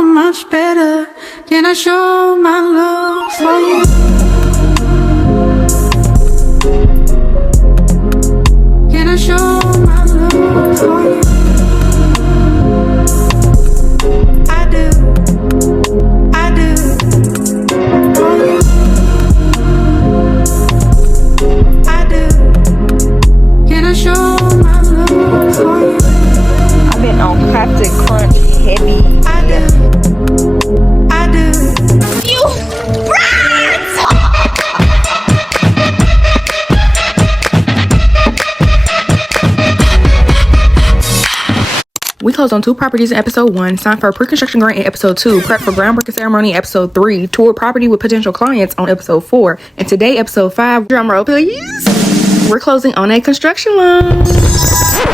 how much better can I show my love for you? Can I show my love for you? I do for you. I do. Can I show my love for you? I've been on Captain Crunch heavy. I do. You brats! We closed on 2 properties in episode 1, signed for a pre-construction grant in episode 2, prep for groundbreaking ceremony in episode 3, toured property with potential clients on episode 4, and today, episode 5, drum roll please, we're closing on a construction loan.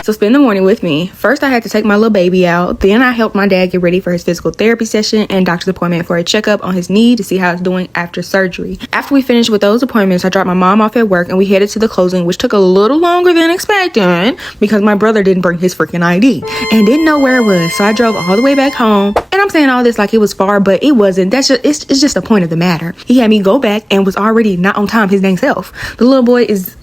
So spend the morning with me. First, I had to take my little baby out. Then I helped my dad get ready for his physical therapy session and doctor's appointment for a checkup on his knee to see how it's doing after surgery. After we finished with those appointments, I dropped my mom off at work and we headed to the closing, which took a little longer than expected because my brother didn't bring his freaking ID and didn't know where it was. So I drove all the way back home. And I'm saying all this like it was far, but it wasn't. It's just the point of the matter. He had me go back and was already not on time his dang self. The little boy is...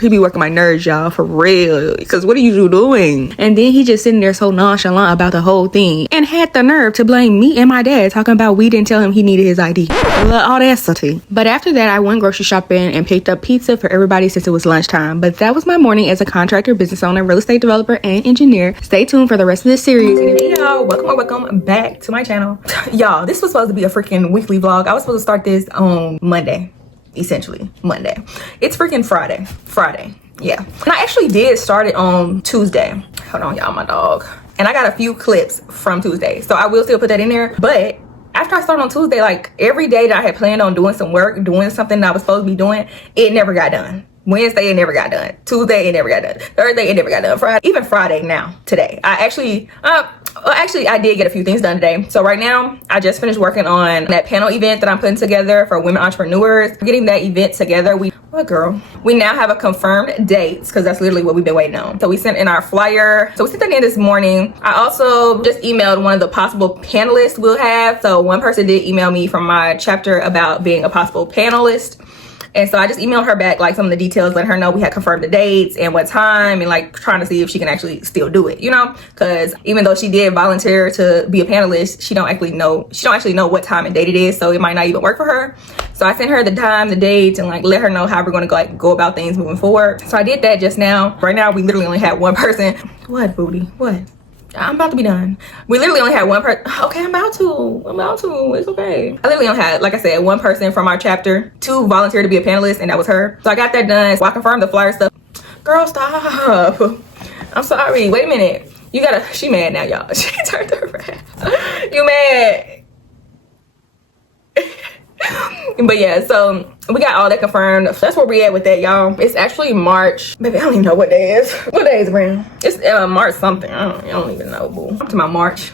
he be working my nerves, y'all, for real. Because what are you doing? And then he just sitting there so nonchalant about the whole thing and had the nerve to blame me and my dad talking about we didn't tell him he needed his ID. The audacity. But after that, I went grocery shopping and picked up pizza for everybody since it was lunchtime. But that was my morning as a contractor, business owner, real estate developer, and engineer. Stay tuned for the rest of this series. And hey, y'all, welcome back to my channel. Y'all, this was supposed to be a freaking weekly vlog. I was supposed to start this on Monday. Essentially Monday. It's freaking Friday. Yeah. And I actually did start it on Tuesday. Hold on, y'all, my dog. And I got a few clips from Tuesday, so I will still put that in there. But after I started on Tuesday, like every day that I had planned on doing some work, doing something that I was supposed to be doing, it never got done. Wednesday, it never got done. Tuesday, it never got done. Thursday, it never got done. Friday, even Friday now, today. I actually, I did get a few things done today. So right now, I just finished working on that panel event that I'm putting together for women entrepreneurs. Getting that event together, we now have a confirmed date because that's literally what we've been waiting on. So we sent in our flyer. So we sent that in this morning. I also just emailed one of the possible panelists we'll have. So one person did email me from my chapter about being a possible panelist. And so I just emailed her back like some of the details, letting her know we had confirmed the dates and what time, and like trying to see if she can actually still do it, you know, because even though she did volunteer to be a panelist, she don't actually know what time and date it is, so it might not even work for her. So I sent her the time, the dates, and like let her know how we're going to go about things moving forward. So I did that just now. Right now we literally only had one person. What, booty? What? I'm about to be done. We literally only had one person. Okay, I'm about to. It's okay. I literally only had, like I said, one person from our chapter to volunteer to be a panelist, and that was her. So I got that done. So I confirmed the flyer stuff. Girl, stop. I'm sorry. Wait a minute. She mad now, y'all. She turned her around. You mad? But yeah, so we got all that confirmed. That's where we at with that, y'all. It's actually March. Baby, I don't even know what day it is. What day is it, Brianna? It's March something. I don't even know, boo. I'm to my March.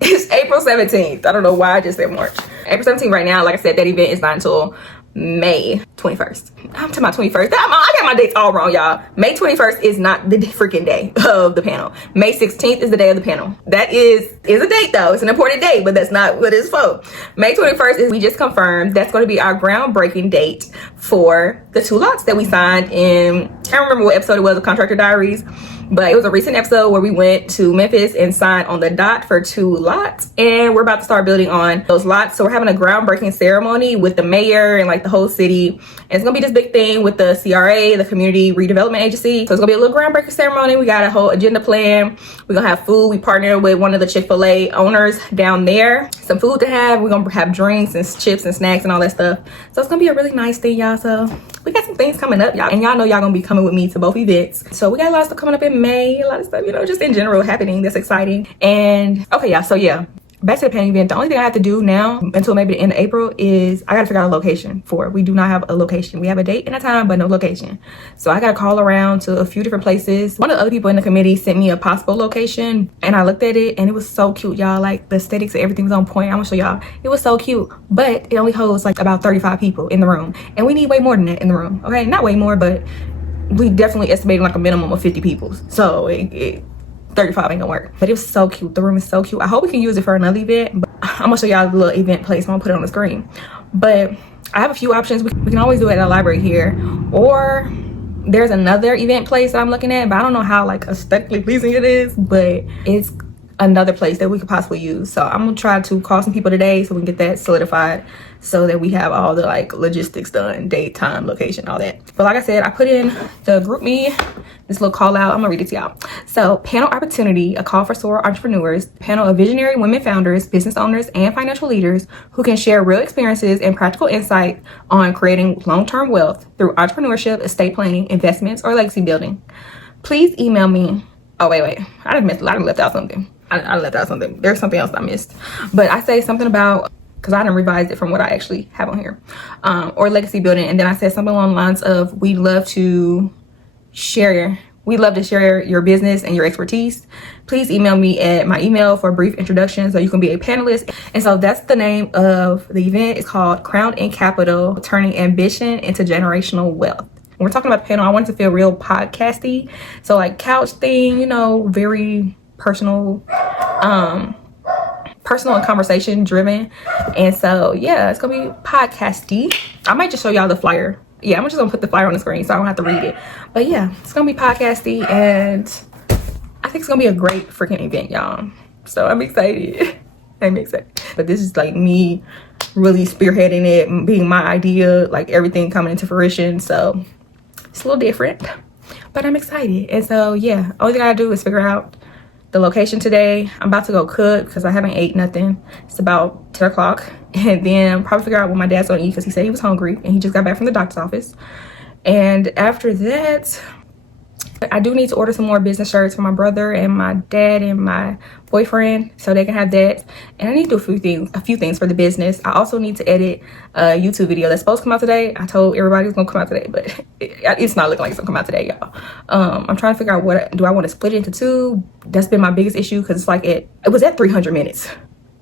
It's April 17th. I don't know why I just said March. April 17th right now. Like I said, that event is not until May 21st. I'm to my 21st. I got my dates all wrong, y'all. May 21st is not the freaking day of the panel. May 16th is the day of the panel. That is a date though. It's an important date, but that's not what it's for. May 21st is, we just confirmed, that's going to be our groundbreaking date for the 2 lots that we signed in, I don't remember what episode it was of Contractor Diaries, but it was a recent episode where we went to Memphis and signed on the dot for 2 lots, and we're about to start building on those lots. So we're having a groundbreaking ceremony with the mayor and like the whole city, and it's gonna be this big thing with the CRA, the Community Redevelopment Agency. So it's gonna be a little groundbreaking ceremony. We got a whole agenda plan. We're gonna have food. We partnered with one of the Chick-fil-A owners down there. Some food to have. We're gonna have drinks and chips and snacks and all that stuff. So it's gonna be a really nice thing, y'all. So we got some things coming up, y'all, and y'all know y'all gonna be coming with me to both events. So we got a lot of stuff coming up in May, a lot of stuff, you know, just in general happening that's exciting. And okay, y'all, so yeah, back to the panel event. The only thing I have to do now until maybe the end of April is I gotta figure out a location for it. We do not have a location. We have a date and a time, but no location. So I gotta call around to a few different places. One of the other people in the committee sent me a possible location, and I looked at it and it was so cute, y'all. Like the aesthetics and everything was on point. I'm gonna show y'all. It was so cute, but it only holds like about 35 people in the room, and we need way more than that in the room. Okay, not way more, but we definitely estimated like a minimum of 50 people. So 35 ain't gonna work. But it was so cute. The room is so cute. I hope we can use it for another event, but I'm gonna show y'all the little event place. I'm gonna put it on the screen. But I have a few options. We can always do it at a library here, or there's another event place that I'm looking at, but I don't know how like aesthetically pleasing it is, but it's another place that we could possibly use. So I'm gonna try to call some people today so we can get that solidified, so that we have all the like logistics done, date, time, location, all that. But like I said, I put in the group me this little call out. I'm gonna read it to y'all. So, panel opportunity, a call for SOAR entrepreneurs, panel of visionary women founders, business owners, and financial leaders who can share real experiences and practical insight on creating long-term wealth through entrepreneurship, estate planning, investments, or legacy building. Please email me. Oh wait, I done left out something. I left out something. There's something else I missed, but I say something about, because I didn't revise it from what I actually have on here, or legacy building, and then I said something along the lines of we'd love to share your business and your expertise. Please email me at my email for a brief introduction so you can be a panelist. And so that's the name of the event. It's called Crowned in Capital, Turning Ambition into Generational Wealth. When we're talking about the panel, I want it to feel real podcasty, so like couch thing, you know, very personal and conversation driven. And so yeah, it's gonna be podcasty. I might just show y'all the flyer. Yeah, I'm just gonna put the flyer on the screen so I don't have to read it. But yeah, it's gonna be podcasty, and I think it's gonna be a great freaking event, y'all. So I'm excited. I'm excited. But this is like me really spearheading it, being my idea, like everything coming into fruition. So it's a little different, but I'm excited. And so yeah, only thing I gotta do is figure out the location today. I'm about to go cook because I haven't ate nothing. It's about 10 o'clock. And then probably figure out what my dad's gonna eat because he said he was hungry and he just got back from the doctor's office. And after that, I do need to order some more business shirts for my brother and my dad and my boyfriend so they can have that. And I need to do a few things for the business. I also need to edit a YouTube video that's supposed to come out today. I told everybody it's gonna come out today, but it's not looking like it's gonna come out today, y'all. I'm trying to figure out what do I want to split it into two. That's been my biggest issue because it's like it was at 300 minutes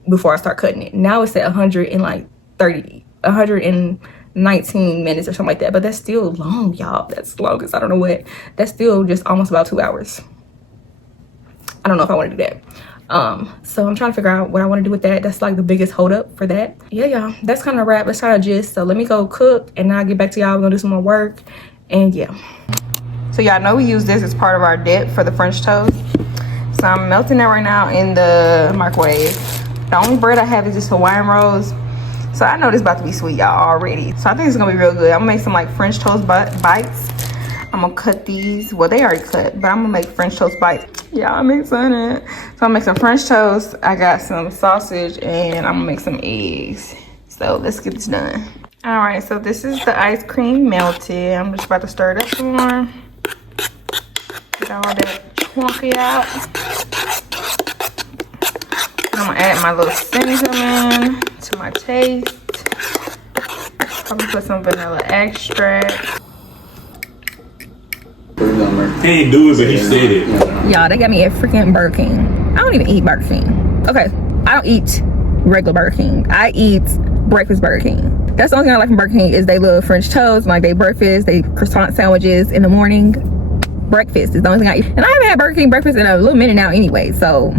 before I start cutting it. Now it's at 119 minutes or something like that, but that's still long, y'all. That's long because I don't know what. That's still just almost about 2 hours. I don't know if I want to do that. So I'm trying to figure out what I want to do with that. That's like the biggest hold up for that. Yeah, y'all, that's kind of a wrap. Let's try to gist. So let me go cook and then I'll get back to y'all. We're gonna do some more work, and yeah. So y'all know we use this as part of our dip for the French toast. So I'm melting that right now in the microwave. The only bread I have is just Hawaiian rolls. So I know this is about to be sweet, y'all, already. So I think it's gonna be real good. I'm gonna make some like French toast bites. I'm gonna cut these. Well, they already cut, but I'm gonna make French toast bites. Yeah, I'm excited. So I'm gonna make some French toast. I got some sausage and I'm gonna make some eggs. So let's get this done. All right, so this is the ice cream melted. I'm just about to stir it up some more. Get all that chunky out. I'm gonna add my little cinnamon to my taste. Probably put some vanilla extract. He ain't do it, but he said it. Y'all, they got me at freaking Burger King. I don't even eat Burger King. Okay, I don't eat regular Burger King. I eat breakfast Burger King. That's the only thing I like from Burger King is they little French toast, like they breakfast, they croissant sandwiches in the morning. Breakfast is the only thing I eat. And I haven't had Burger King breakfast in a little minute now anyway, so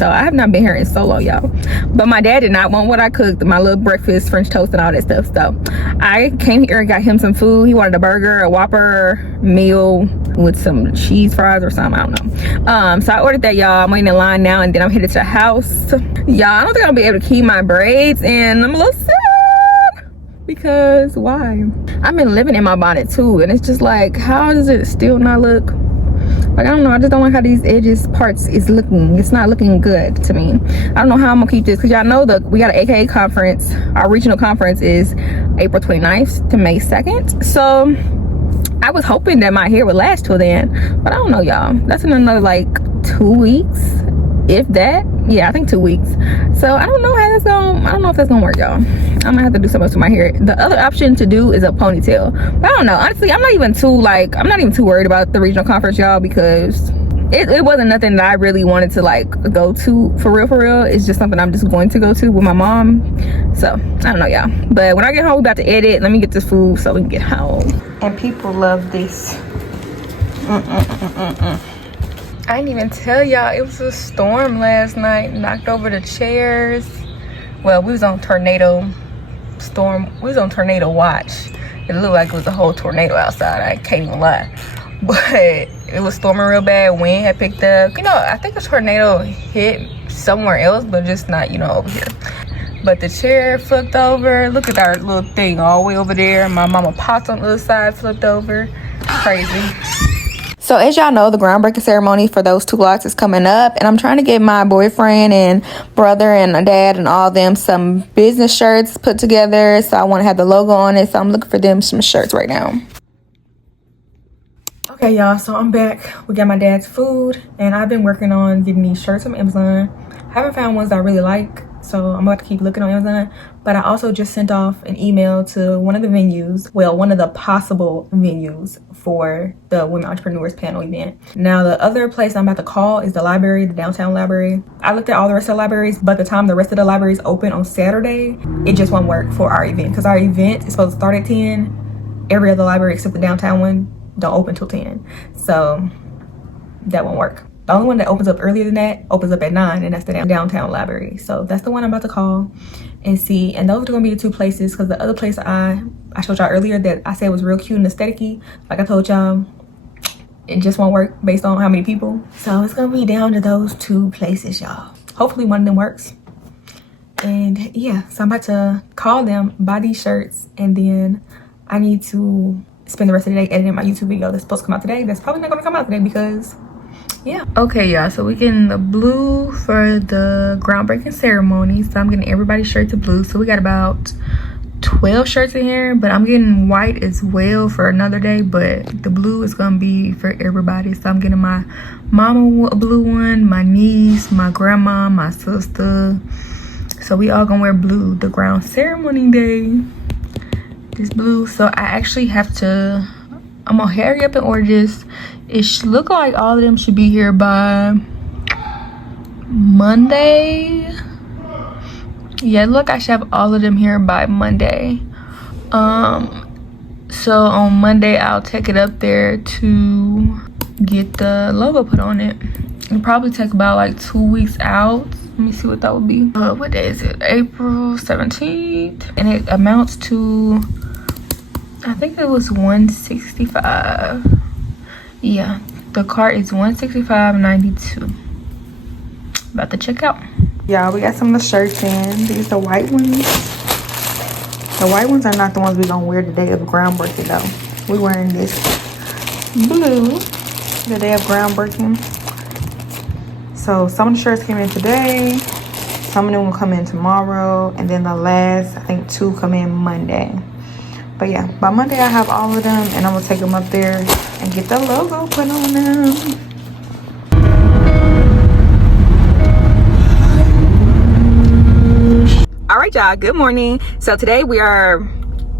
I have not been here in so long, y'all. But my dad did not want what I cooked, my little breakfast French toast and all that stuff. So I came here and got him some food. He wanted a burger, a Whopper meal with some cheese fries or something, I don't know. So I ordered that, y'all. I'm waiting in line now, and then I'm headed to the house. Y'all, I don't think I'll be able to keep my braids, and I'm a little sad. Because why? I've been living in my bonnet too, and it's just like, how does it still not look like, I don't know, I just don't like how these edges parts is looking. It's not looking good to me. I don't know how I'm gonna keep this, because y'all know that we got an AKA conference. Our regional conference is April 29th to May 2nd. So I was hoping that my hair would last till then, but I don't know, y'all. That's in another like 2 weeks, if that. Yeah, I think 2 weeks. So I don't know how that's going. I don't know if that's gonna work, y'all. I might have to do something to my hair. The other option to do is a ponytail, but I don't know. Honestly, I'm not even too worried about the regional conference, y'all, because it wasn't nothing that I really wanted to like go to for real. It's just something I'm just going to go to with my mom. So I don't know, y'all. But when I get home, we about to edit. Let me get this food so we can get home. And people love this. I didn't even tell y'all it was a storm last night. Knocked over the chairs. well, we was on tornado storm. We was on tornado watch. It looked like it was a whole tornado outside. I can't even lie. But it was storming real bad. Wind had picked up. You know, I think a tornado hit somewhere else, but just not, you know, over here. But the chair flipped over. Look at our little thing all the way over there. My mama pots on the other side flipped over. Crazy. So as y'all know, the groundbreaking ceremony for those 2 lots is coming up, and I'm trying to get my boyfriend and brother and dad and all them some business shirts put together. So I want to have the logo on it, so I'm looking for them some shirts right now. Okay, y'all, so I'm back. We got my dad's food, and I've been working on getting these shirts from Amazon. I haven't found ones that I really like, so I'm about to keep looking on Amazon. But I also just sent off an email to one of the venues, well, one of the possible venues for the Women Entrepreneurs panel event. Now, the other place I'm about to call is the library, the downtown library. I looked at all the rest of the libraries, but the time the rest of the libraries open on Saturday, it just won't work for our event, because our event is supposed to start at 10. Every other library except the downtown one don't open till 10. So that won't work. The only one that opens up earlier than that opens up at 9, and that's the downtown library. So that's the one I'm about to call and see. And those are gonna be the 2 places, because the other place I showed y'all earlier that I said was real cute and aesthetic-y, like I told y'all, it just won't work based on how many people. So it's gonna be down to those 2 places, y'all. Hopefully one of them works. And yeah, so I'm about to call them, buy these shirts, and then I need to spend the rest of the day editing my YouTube video that's supposed to come out today. That's probably not gonna come out today because, yeah. Okay, y'all, so we're getting the blue for the groundbreaking ceremony. So I'm getting everybody's shirts of blue. So we got about 12 shirts in here, but I'm getting white as well for another day, but the blue is gonna be for everybody. So I'm getting my mama a blue one, my niece, my grandma, my sister. So we all gonna wear blue the ground ceremony day. This blue. So I actually have to, I'm gonna hurry up and order this. It should look like all of them should be here by Monday. Yeah, look, I should have all of them here by Monday. So on Monday I'll take it up there to get the logo put on it. It'll probably take about like 2 weeks out. Let me see what that would be. What day is it? April 17th. And it amounts to, I think it was $165. Yeah, the cart is $165.92. About to check out. Y'all, we got some of the shirts in. These are the white ones. The white ones are not the ones we're gonna wear the day of groundbreaking though. We're wearing this blue the day of groundbreaking. So some of the shirts came in today, some of them will come in tomorrow, and then the last, I think 2 come in Monday. But yeah, by Monday I have all of them, and I'm gonna take them up there and get the logo put on them. All right, y'all, good morning. So today we are,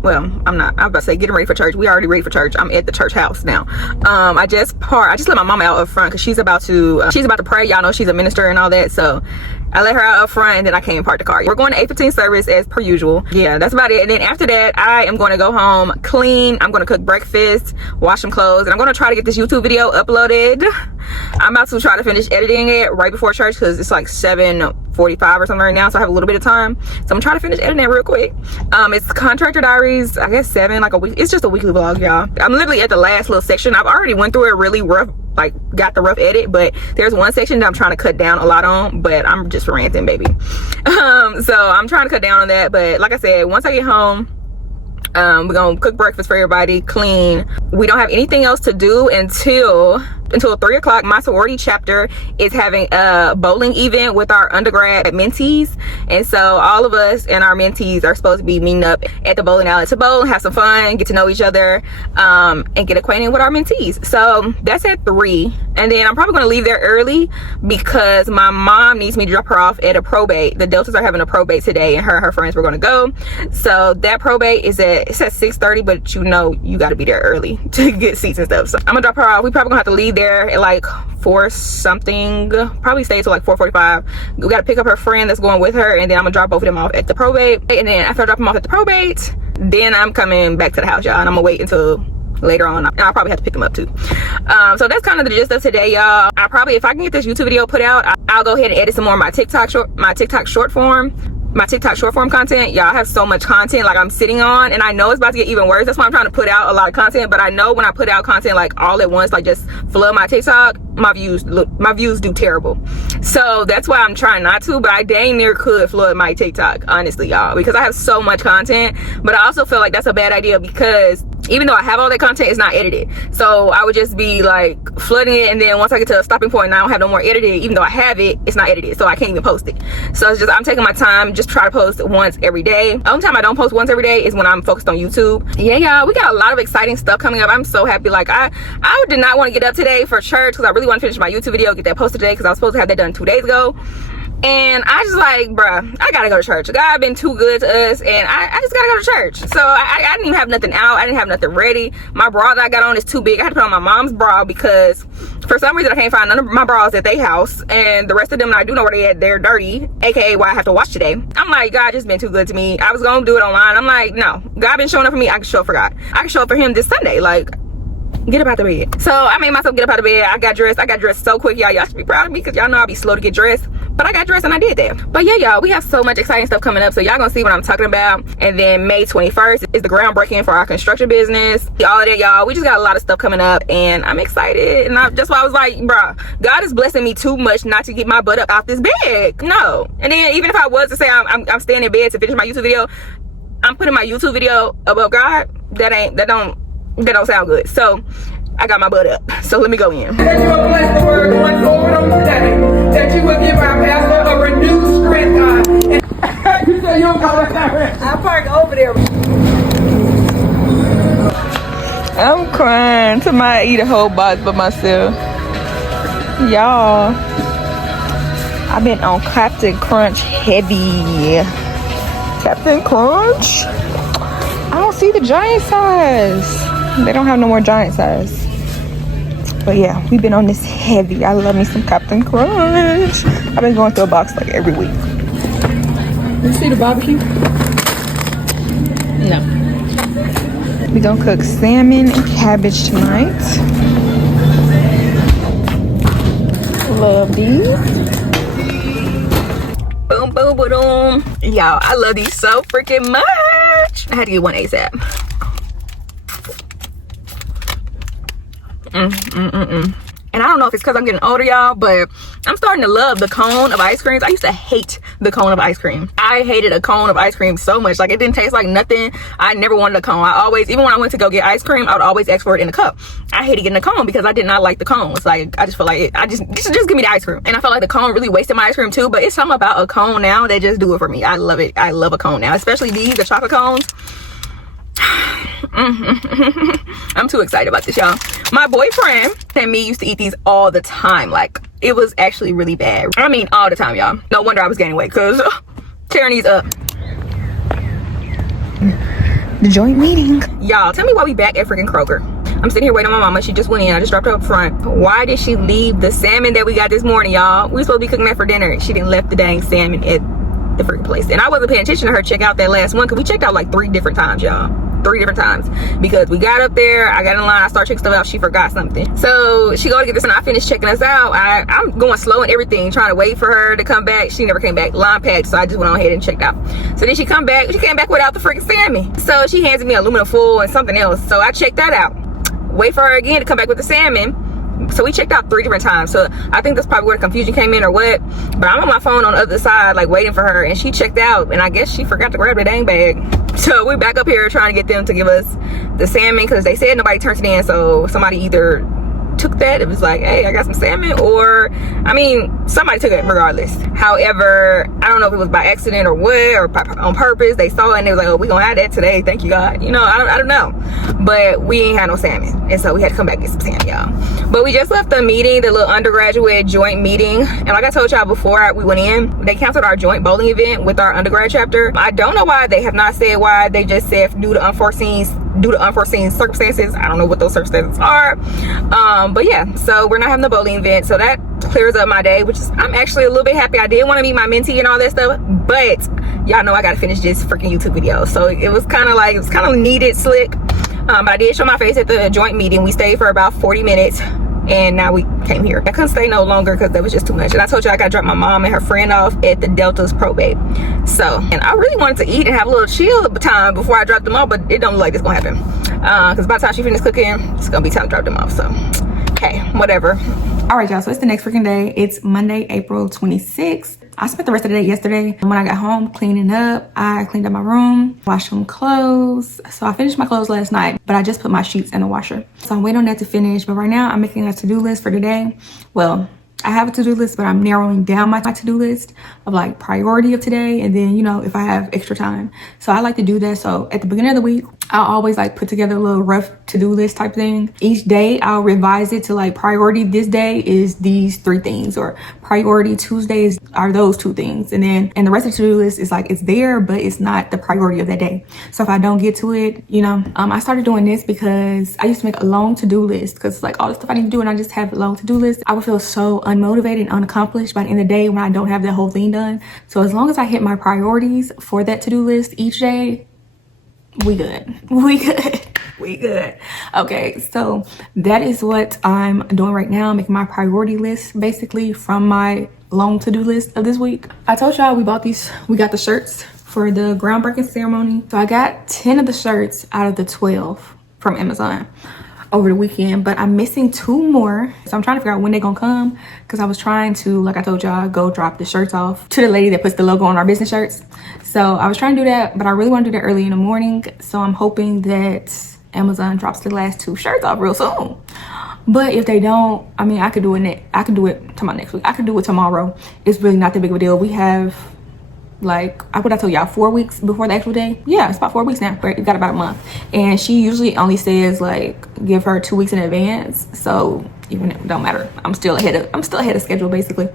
well, I was about to say getting ready for church. We already ready for church. I'm at the church house now. I just let my mama out up front because she's about to pray. Y'all know she's a minister and all that, so I let her out up front, and then I came and parked the car. We're going to 8:15 service as per usual. Yeah, that's about it. And then after that, I am going to go home, clean. I'm going to cook breakfast, wash some clothes, and I'm going to try to get this YouTube video uploaded. I'm about to try to finish editing it right before church because it's like 7:45 or something right now, so I have a little bit of time. So I'm gonna try to finish editing it real quick. It's Contractor Diaries, I guess 7, like a week. It's just a weekly vlog, y'all. I'm literally at the last little section. I've already went through it really rough, like got the rough edit, but there's one section that I'm trying to cut down a lot on, but I'm just ranting, baby. So I'm trying to cut down on that, but like I said, once I get home, we're gonna cook breakfast for everybody, clean. We don't have anything else to do until 3 o'clock. My sorority chapter is having a bowling event with our undergrad mentees, and so all of us and our mentees are supposed to be meeting up at the bowling alley to bowl, have some fun, get to know each other, and get acquainted with our mentees. So that's at 3, and then I'm probably going to leave there early because my mom needs me to drop her off at a probate. The Deltas are having a probate today, and her friends were going to go. So that probate is at 6:30, but you know you got to be there early to get seats and stuff. So I'm gonna drop her off. We probably gonna have to leave there at like 4 something, probably stay till like 4:45. We gotta pick up her friend that's going with her, and then I'm gonna drop both of them off at the probate. And then after I drop them off at the probate, then I'm coming back to the house, y'all, and I'm gonna wait until later on, and I'll probably have to pick them up too. So that's kind of the gist of today, y'all. I probably, if I can get this YouTube video put out, I'll go ahead and edit some more of my TikTok short form. my TikTok short form content. Y'all, have so much content like I'm sitting on, and I know it's about to get even worse. That's why I'm trying to put out a lot of content. But I know when I put out content like all at once, like just flood my TikTok, my views do terrible. So that's why I'm trying not to, but I dang near could flood my TikTok, honestly, y'all, because I have so much content. But I also feel like that's a bad idea, because even though I have all that content, it's not edited. So I would just be like flooding it, and then once I get to a stopping point and I don't have no more edited, even though I have it, it's not edited, so I can't even post it. So it's just, I'm taking my time, just try to post once every day. The only time I don't post once every day is when I'm focused on YouTube. Yeah, y'all, we got a lot of exciting stuff coming up. I'm so happy. Like I did not want to get up today for church, because I really want to finish my YouTube video, get that posted today, because I was supposed to have that done 2 days ago. And I just like, bruh, I gotta go to church. God been too good to us, and I just gotta go to church. So I didn't even have nothing out. I didn't have nothing ready. My bra that I got on is too big. I had to put on my mom's bra, because for some reason I can't find none of my bras at their house, and the rest of them I do know where they at, they're dirty, aka why I have to wash today. I'm like, God just been too good to me. I was gonna do it online. I'm like, no, God been showing up for me. I can show up for God. I can show up for him this Sunday. Like, get up out the bed. So I made myself get up out of bed. I got dressed so quick, y'all. Y'all should be proud of me, because y'all know I'll be slow to get dressed, but I got dressed and I did that. But yeah, y'all, we have so much exciting stuff coming up, so y'all gonna see what I'm talking about. And then May 21st is the groundbreaking for our construction business. All of that, y'all. We just got a lot of stuff coming up, and I'm excited. And that's why I was like, bruh, God is blessing me too much not to get my butt up out this bed. No. And then even if I was to say I'm staying in bed to finish my YouTube video, I'm putting my YouTube video above God. That don't sound good. So I got my butt up, so let me go in. That you will bless the word going forward on today. That you will give our pastor a renewed strength, God. And you say you don't call that out. I parked over there. I'm crying. Somebody eat a whole box by myself. Y'all, I've been on Captain Crunch heavy. Captain Crunch? I don't see the giant size. They don't have no more giant size. But yeah, we've been on this heavy. I love me some Captain Crunch. I've been going through a box like every week. You see the barbecue? No. We gonna cook salmon and cabbage tonight. Love these. Boom, boom, boom. Y'all, I love these so freaking much. I had to get one ASAP. And I don't know if it's because I'm getting older, y'all, but I'm starting to love the cone of ice creams. I used to hate the cone of ice cream. I hated a cone of ice cream so much. Like, it didn't taste like nothing. I never wanted a cone. I always, even when I went to go get ice cream, I would always ask for it in a cup. I hated getting a cone because I did not like the cones. Like, I just feel like just give me the ice cream. And I felt like the cone really wasted my ice cream too, but it's something about a cone now that just do it for me. I love it. I love a cone now, especially the chocolate cones. I'm too excited about this, y'all. My boyfriend and me used to eat these all the time. Like, it was actually really bad. I mean, all the time, y'all. No wonder I was gaining weight, because tearing these up. The joint meeting. Y'all, tell me why we back at freaking Kroger. I'm sitting here waiting on my mama. She just went in. I just dropped her up front. Why did she leave the salmon that we got this morning, y'all? We were supposed to be cooking that for dinner. She didn't left the dang salmon at the freaking place. And I wasn't paying attention to her check out that last one, because we checked out like 3 different times, y'all. 3 different times, because we got up there, I got in line, I started checking stuff out, she forgot something. So she go to get this, and I finished checking us out. I'm going slow and everything, trying to wait for her to come back. She never came back. Line packed, so I just went on ahead and checked out. So then she came back without the freaking salmon. So she hands me aluminum foil and something else. So I checked that out. Wait for her again to come back with the salmon. So we checked out 3 different times. So I think that's probably where the confusion came in or what. But I'm on my phone on the other side, like waiting for her, and she checked out, and I guess she forgot to grab the dang bag. So we're back up here trying to get them to give us the salmon, because they said nobody turned it in. So somebody either took that, it was like, hey, I got some salmon, or I mean, somebody took it regardless. However, I don't know if it was by accident or what, or on purpose. They saw it and they was like, oh, we gonna have that today, thank you God. You know, I don't know, but we ain't had no salmon, and so we had to come back and get some salmon, y'all. But we just left the meeting, the little undergraduate joint meeting, and like I told y'all before we went in, they canceled our joint bowling event with our undergrad chapter. I don't know why. They have not said why. They just said due to unforeseen circumstances. I don't know what those circumstances are, but yeah, so we're not having the bowling event, so that clears up my day, which is, I'm actually a little bit happy. I did want to meet my mentee and all that stuff, but y'all know I gotta finish this freaking YouTube video, so it was kind of needed, slick. But I did show my face at the joint meeting. We stayed for about 40 minutes. and now we came here. I couldn't stay no longer because that was just too much. And I told you I got to drop my mom and her friend off at the Delta's probate. So, and I really wanted to eat and have a little chill time before I dropped them off, but it don't look like it's gonna happen. Because by the time she finishes cooking, it's gonna be time to drop them off. So, okay, whatever. All right, y'all, so it's the next freaking day. It's Monday, April 26th. I spent the rest of the day yesterday. When I got home cleaning up, I cleaned up my room, washed some clothes. So I finished my clothes last night, but I just put my sheets in the washer. So I'm waiting on that to finish. But right now I'm making a to-do list for today. Well, I have a to-do list, but I'm narrowing down my to-do list of like priority of today. And then, you know, if I have extra time. So I like to do that. So at the beginning of the week, I'll always like put together a little rough to-do list type thing. Each day I'll revise it to like priority this day is these 3 things, or priority Tuesdays are those 2 things. And then, and the rest of the to-do list is like, it's there, but it's not the priority of that day. So if I don't get to it, you know, I started doing this because I used to make a long to-do list because like all the stuff I need to do, and I just have a long to-do list. I would feel so unmotivated and unaccomplished by the end of the day when I don't have that whole thing done. So as long as I hit my priorities for that to-do list each day, we good. We good. Okay, so that is what I'm doing right now, making my priority list basically from my long to-do list of this week. I told y'all we got the shirts for the groundbreaking ceremony. So I got 10 of the shirts out of the 12 from Amazon over the weekend, but I'm missing 2 more. So I'm trying to figure out when they're gonna come, because I was trying to, like I told y'all, go drop the shirts off to the lady that puts the logo on our business shirts. So I was trying to do that, but I really want to do that early in the morning. So I'm hoping that Amazon drops the last 2 shirts off real soon. But if they don't, I mean, I could do it tomorrow next week. I could do it tomorrow. It's really not that big of a deal. We have like, what I told y'all, 4 weeks before the actual day. Yeah, it's about 4 weeks now. Right? We got about a month. And she usually only says like give her 2 weeks in advance. So even if it don't matter, I'm still ahead of schedule basically.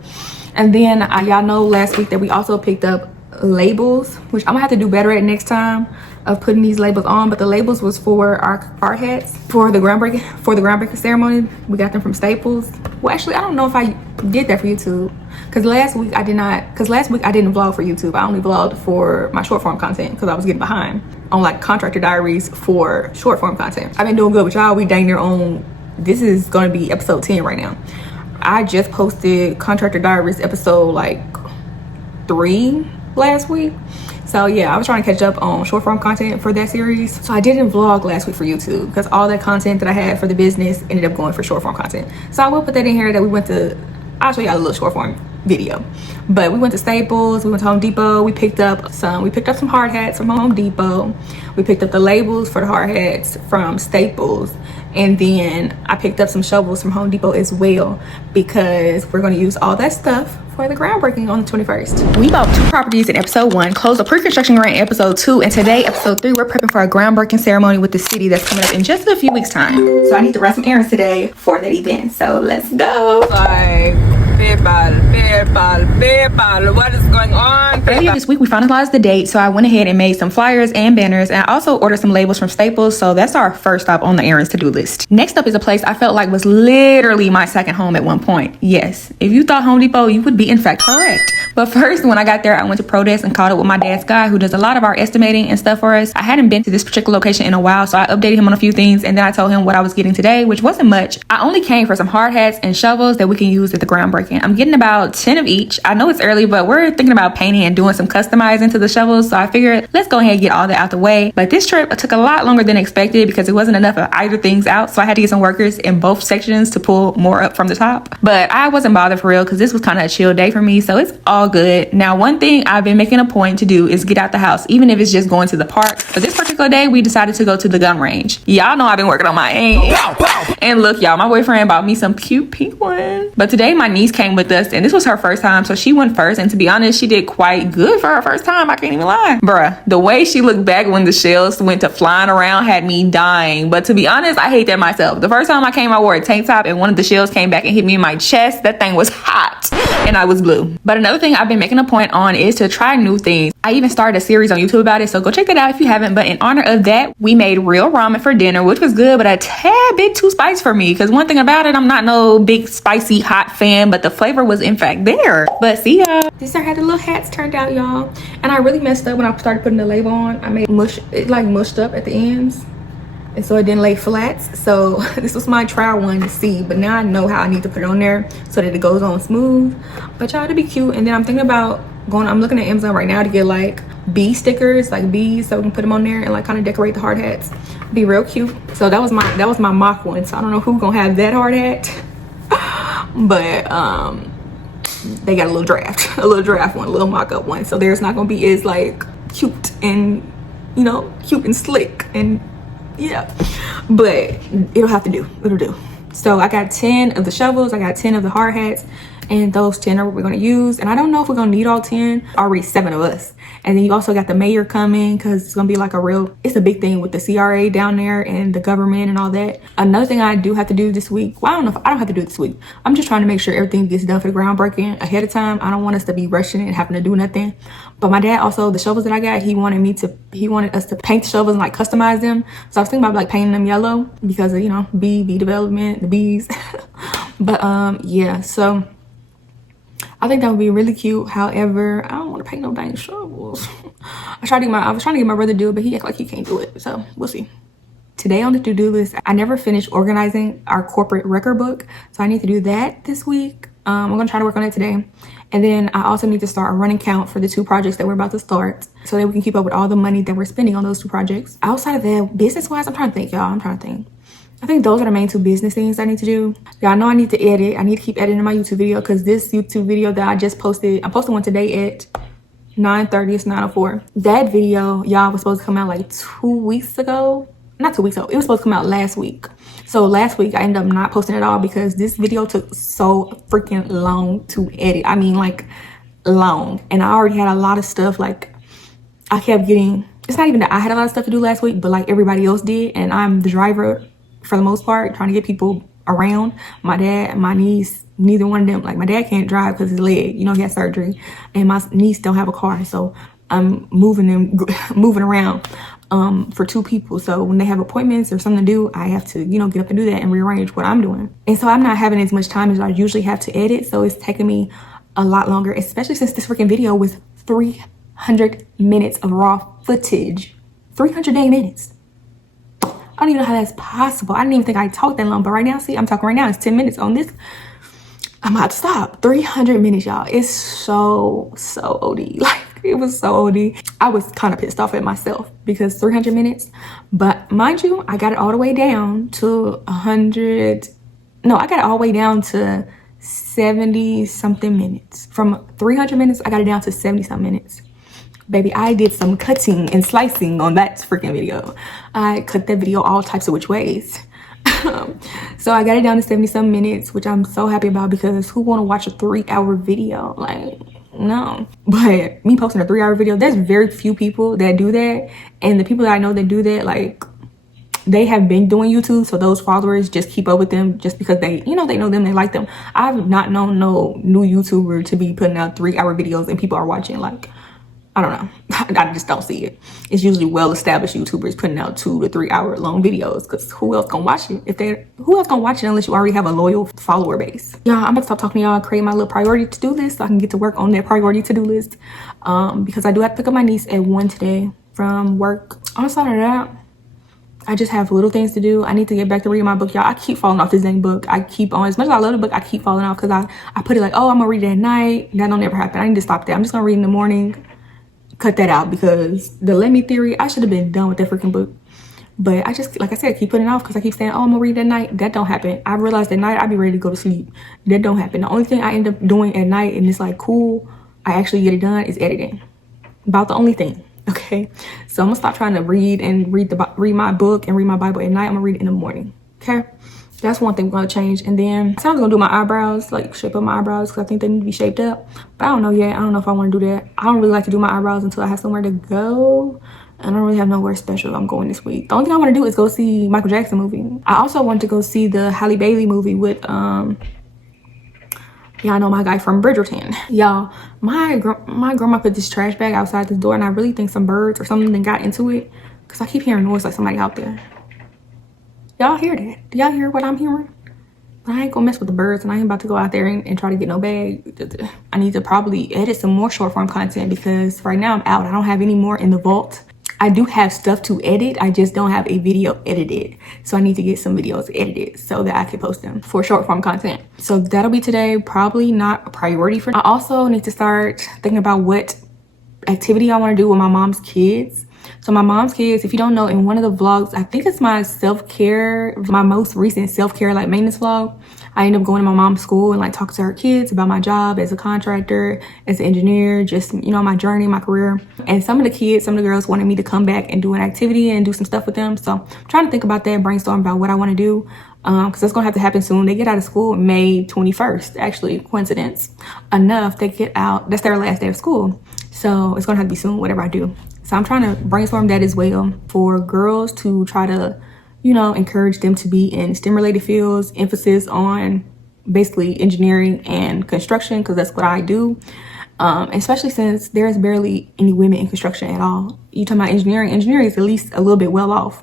And then y'all know last week that we also picked up labels, which I'm gonna have to do better at next time of putting these labels on. But the labels was for our hats for the groundbreaking ceremony. We got them from Staples. Well, actually, I don't know if I did that for YouTube, because last week I didn't vlog for YouTube. I only vlogged for my short form content because I was getting behind on like Contractor Diaries for short form content. I've been doing good with y'all. We dang near on, this is gonna be episode 10 right now. I just posted Contractor Diaries episode like 3 last week. So yeah, I was trying to catch up on short form content for that series. So I didn't vlog last week for YouTube because all that content that I had for the business ended up going for short form content. So I will put that in here that we went to, I'll show you a little short form video. But we went to Staples, we went to Home Depot, we picked up some hard hats from Home Depot. We picked up the labels for the hard hats from Staples. And then I picked up some shovels from Home Depot as well, because we're going to use all that stuff for the groundbreaking on the 21st. We bought 2 properties in episode 1, closed a pre-construction grant in episode 2, and today, episode 3, we're prepping for a groundbreaking ceremony with the city that's coming up in just a few weeks' time. So I need to run some errands today for that event. So let's go. Like, beer bottle, what is going on? Earlier this week, we finalized the date, so I went ahead and made some flyers and banners, and I also ordered some labels from Staples. So that's our first stop on the errands to-do list. Next up is a place I felt like was literally my second home at one point. Yes, if you thought Home Depot, you would be in fact correct. But first, when I got there, I went to ProDesk and called up with my dad's guy who does a lot of our estimating and stuff for us. I hadn't been to this particular location in a while, so I updated him on a few things, and then I told him what I was getting today, which wasn't much. I only came for some hard hats and shovels that we can use at the groundbreaking. I'm getting about 10 of each. I know it's early, but we're thinking about painting and doing some customizing to the shovels, so I figured let's go ahead and get all that out the way. But this trip took a lot longer than expected because it wasn't enough of either things out, so I had to get some workers in both sections to pull more up from the top. But I wasn't bothered for real because this was kind of a chill day for me, so it's all good. Now, one thing I've been making a point to do is get out the house, even if it's just going to the park. But this particular day, we decided to go to the gun range. Y'all know I've been working on my aim. And look, y'all, my boyfriend bought me some cute pink ones. But today, my niece came with us, and this was her first time, so she went first. And to be honest, she did quite good for her first time. I can't even lie. Bruh, the way she looked back when the shells went to flying around had me dying. But to be honest, I hate that myself. The first time I came, I wore a tank top, and one of the shells came back and hit me in my chest. That thing was hot, and I was blue. But another thing I've been making a point on is to try new things. I even started a series on YouTube about it, so go check that out if you haven't. But in honor of that, we made real ramen for dinner, which was good, but a tad bit too spicy for me. Because one thing about it, I'm not no big spicy hot fan, but the flavor was in fact there. But see y'all. This is how the little hats turned out, y'all. And I really messed up when I started putting the label on. I made it like mushed up at the ends. and so it didn't lay flats. So this was my trial one to see, but now I know how I need to put it on there so that it goes on smooth. But y'all, it'll be cute. And then I'm thinking about I'm looking at Amazon right now to get like bee stickers, like bees, so we can put them on there and like kind of decorate the hard hats. Be real cute. So that was my mock one. So I don't know who's gonna have that hard hat, but they got a little draft one, a little mock-up one. So there's not gonna be as like cute and, you know, cute and slick and yeah, but it'll have to do. It'll do. So I got 10 of the shovels, I got 10 of the hard hats, and those 10 are what we're gonna use. And I don't know if we're gonna need all 10. Already 7 of us. And then you also got the mayor coming, because it's gonna be like it's a big thing with the CRA down there and the government and all that. Another thing I do have to do this week, well, I don't know if I don't have to do it this week. I'm just trying to make sure everything gets done for the groundbreaking ahead of time. I don't want us to be rushing and having to do nothing. But my dad also, the shovels that I got, he wanted us to paint the shovels and like customize them. So I was thinking about like painting them yellow because of, you know, bee development, the bees. But yeah, so I think that would be really cute. However, I don't want to paint no dang shovels. I was trying to get my brother to do it, but he acts like he can't do it. So we'll see. Today on the to-do list, I never finished organizing our corporate record book. So I need to do that this week. I'm gonna try to work on it today. And then I also need to start a running count for the 2 projects that we're about to start so that we can keep up with all the money that we're spending on those 2 projects. Outside of that, business-wise, I'm trying to think, y'all. I think those are the main 2 business things I need to do. Y'all know I need to edit. I need to keep editing my YouTube video because this YouTube video that I just posted, I posted one today at 9:30. It's 9:04. That video, y'all, was supposed to come out like 2 weeks ago. Not 2 weeks ago. It was supposed to come out last week. So last week I ended up not posting it all because this video took so freaking long to edit. I mean, like long. And I already had a lot of stuff. Like I kept getting, it's not even that I had a lot of stuff to do last week, but like everybody else did. And I'm the driver for the most part, trying to get people around. My dad, my niece, neither one of them, like my dad can't drive because his leg, you know, he had surgery, and my niece don't have a car. So I'm moving around for 2 people. So when they have appointments or something to do, I have to, you know, get up and do that and rearrange what I'm doing. And so I'm not having as much time as I usually have to edit. So it's taking me a lot longer, especially since this freaking video was 300 minutes of raw footage. 300 dang minutes. I don't even know how that's possible. I didn't even think I talked that long, but right now, see, I'm talking right now. It's 10 minutes on this. I'm about to stop. 300 minutes, y'all. It's so OD. Like, it was so OD. I was kind of pissed off at myself because 300 minutes. But mind you, I got it all the way down to 100. No, I got it all the way down to 70 something minutes. From 300 minutes, I got it down to 70 something minutes. Baby, I did some cutting and slicing on that freaking video. I cut that video all types of which ways. So I got it down to 70 some minutes, which I'm so happy about because who want to watch a 3-hour video? Like, no. But me posting a 3-hour video, there's very few people that do that. And the people that I know that do that, like, they have been doing YouTube. So those followers just keep up with them just because they, you know, they know them, they like them. I've not known no new YouTuber to be putting out 3-hour videos and people are watching. Like, I don't know. I just don't see it. It's usually well-established YouTubers putting out 2 to 3 hour long videos because who else gonna watch it? Who else gonna watch it unless you already have a loyal follower base? Yeah, I'm about to stop talking to y'all, create my little priority to-do list so I can get to work on that priority to-do list. Because I do have to pick up my niece at 1 today from work. Outside of that, I just have little things to do. I need to get back to reading my book, y'all. I keep falling off this dang book. I keep on, as much as I love the book, I keep falling off because I put it like, oh, I'm gonna read it at night. That don't ever happen. I need to stop that. I'm just gonna read in the morning. Cut that out because the Let Me theory, I should have been done with that freaking book. But I just, like I said, keep putting it off because I keep saying, oh, I'm gonna read at night. That don't happen. I realized at night I'd be ready to go to sleep. That don't happen. The only thing I end up doing at night and it's like cool, I actually get it done, is editing. About the only thing. Okay, so I'm gonna stop trying to read my book and read my Bible at night. I'm gonna read it in the morning. Okay, that's one thing we're gonna change. And then I was gonna do my eyebrows, like shape up my eyebrows because I think they need to be shaped up. But I don't know yet. I don't know if I want to do that. I don't really like to do my eyebrows until I have somewhere to go. I don't really have nowhere special I'm going this week. The only thing I want to do is go see Michael Jackson movie. I also want to go see the Halle Bailey movie with y'all know my guy from Bridgerton. Y'all, my grandma put this trash bag outside this door and I really think some birds or something got into it because I keep hearing noise like somebody out there. Y'all hear that? Do y'all hear what I'm hearing? But I ain't gonna mess with the birds and I ain't about to go out there and try to get no bag. I need to probably edit some more short form content because right now I'm out. I don't have any more in the vault. I do have stuff to edit. I just don't have a video edited. So I need to get some videos edited so that I can post them for short form content. So that'll be today. Probably not a priority for. I also need to start thinking about what activity I want to do with my mom's kids. So my mom's kids, if you don't know, in one of the vlogs, I think it's my self-care, my most recent self-care like maintenance vlog, I ended up going to my mom's school and like talking to her kids about my job as a contractor, as an engineer, just, you know, my journey, my career. And some of the girls wanted me to come back and do an activity and do some stuff with them. So I'm trying to think about that, brainstorm about what I want to do, because that's going to have to happen soon. They get out of school May 21st, actually, coincidence enough, they get out, that's their last day of school. So it's going to have to be soon, whatever I do. So I'm trying to brainstorm that as well for girls to try to, you know, encourage them to be in STEM related fields, emphasis on basically engineering and construction, because that's what I do. Especially since there's barely any women in construction at all. You talking about engineering is at least a little bit well off.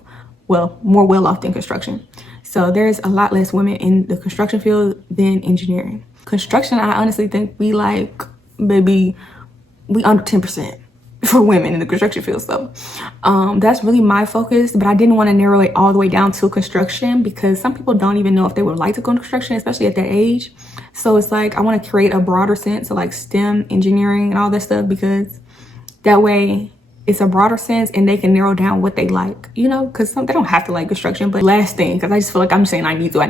Well, more well off than construction. So there's a lot less women in the construction field than engineering. Construction, I honestly think we like, maybe we under 10% for women in the construction field. So that's really my focus, but I didn't want to narrow it all the way down to construction because some people don't even know if they would like to go into construction, especially at that age. So it's like I want to create a broader sense of like STEM, engineering, and all that stuff, because that way it's a broader sense and they can narrow down what they like, you know, because they don't have to like construction. But last thing, because I just feel like I'm saying I need to, let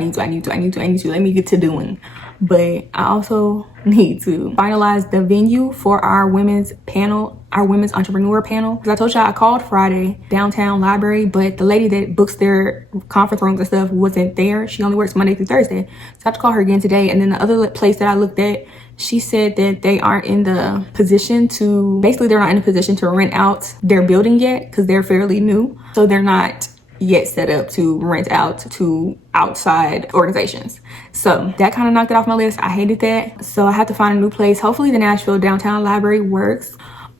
me get to doing. But I also need to finalize the venue for our women's panel, our women's entrepreneur panel. Because I told y'all I called Friday, downtown library, but the lady that books their conference rooms and stuff wasn't there. She only works Monday through Thursday. So I have to call her again today. And then the other place that I looked at, she said that they aren't in the position to, basically they're not in a position to rent out their building yet because they're fairly new. So they're not yet set up to rent out to outside organizations. So that kind of knocked it off my list. I hated that. So I have to find a new place. Hopefully the Nashville downtown library works.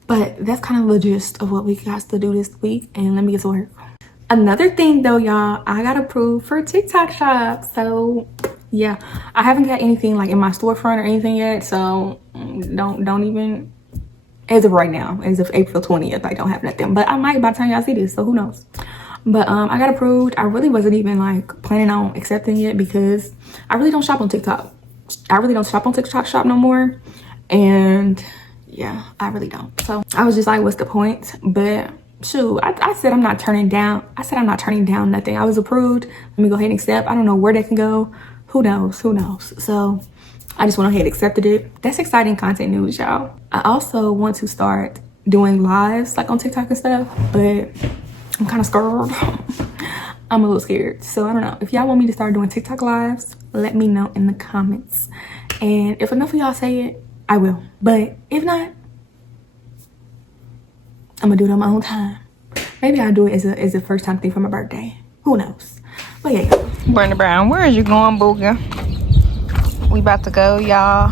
But that's kind of the gist of what we got to do this week. And let me get to work. Another thing though, y'all, I got approved for TikTok shop. So yeah, I haven't got anything like in my storefront or anything yet. So don't even, as of right now, as of April 20th, I don't have nothing. But I might by the time y'all see this, so who knows. But I got approved. I really wasn't even like planning on accepting it because I really don't shop on TikTok. I really don't shop on TikTok shop no more. And yeah, I really don't. So I was just like, what's the point? But shoot, I said I'm not turning down. I said I'm not turning down nothing. I was approved. Let me go ahead and accept. I don't know where they can go. Who knows? Who knows? So I just went ahead and accepted it. That's exciting content news, y'all. I also want to start doing lives like on TikTok and stuff, but I'm kind of scared. I'm a little scared. So I don't know. If y'all want me to start doing TikTok lives, let me know in the comments. And if enough of y'all say it, I will. But if not, I'm gonna do it on my own time. Maybe I'll do it as a first time thing for my birthday. Who knows? But yeah. Brenda Brown, where is you going, Booga? We about to go, y'all.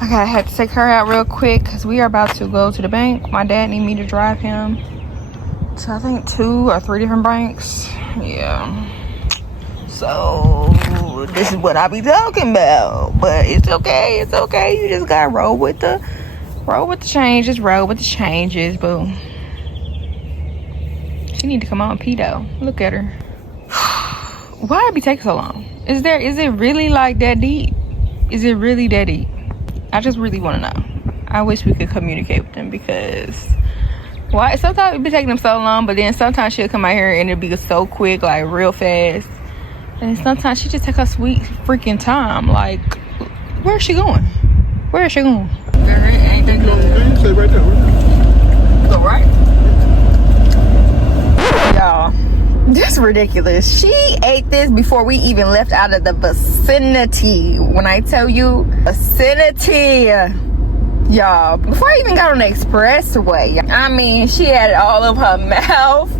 I gotta have to take her out real quick because we are about to go to the bank. My dad need me to drive him to I think 2 or 3 different banks. Yeah. So this is what I be talking about. But it's okay. It's okay. You just gotta roll with the changes. Roll with the changes, boo. She need to come on pee though. Look at her. Why it be taking so long? Is it really like that deep? Is it really that deep? I just really want to know. I wish we could communicate with them because why sometimes it be taking them so long, but then sometimes she'll come out here and it'll be so quick, like real fast. And sometimes she just take her sweet freaking time. Like, where is she going? Where is she going? Ain't that good? Stay right there. Go right. Y'all, this is ridiculous. She ate this before we even left out of the vicinity. When I tell you vicinity, y'all, before I even got on the expressway, I mean, she had it all over her mouth.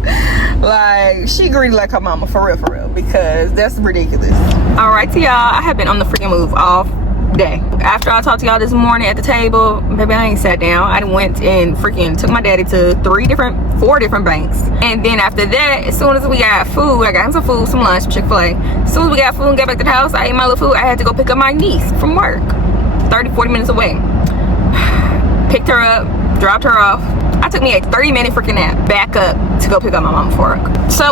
Like, she greeted like her mama, for real, because that's ridiculous. All right, y'all, I have been on the freaking move all day. After I talked to y'all this morning at the table, baby, I ain't sat down. I went and freaking took my daddy to 4 different banks. And then after that, as soon as we got food, I got him some food, some lunch, Chick-fil-A. As soon as we got food and got back to the house, I ate my little food. I had to go pick up my niece from work, 30-40 minutes away. Picked her up, dropped her off, I took me a 30-minute freaking nap back up to go pick up my mom for work. So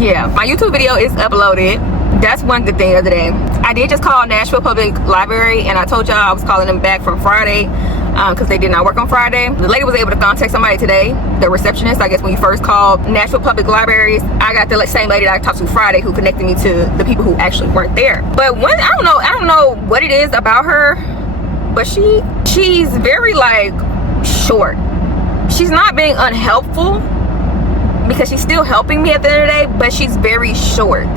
yeah, my YouTube video is uploaded. That's one good thing of the day. I did just call Nashville Public Library, and I told y'all I was calling them back from Friday because they did not work on Friday. The lady was able to contact somebody today, the receptionist. I guess when you first called Nashville Public Libraries, I got the same lady that I talked to Friday who connected me to the people who actually weren't there. But when I don't know what it is about her, but she's very like short. She's not being unhelpful because she's still helping me at the end of the day, but she's very short.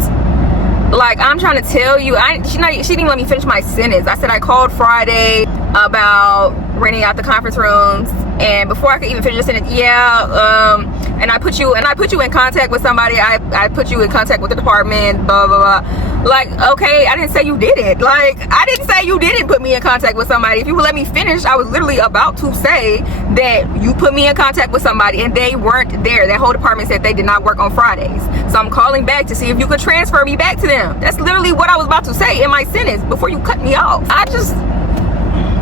Like, I'm trying to tell you, she didn't let me finish my sentence. I said I called Friday about renting out the conference rooms, and before I could even finish the sentence, and I put you in contact with somebody. I put you in contact with the department, blah blah blah. Like, okay, I didn't say you did it. Like, I didn't say you didn't put me in contact with somebody. If you would let me finish, I was literally about to say that you put me in contact with somebody and they weren't there. That whole department said they did not work on Fridays. So I'm calling back to see if you could transfer me back to them. That's literally what I was about to say in my sentence before you cut me off. I just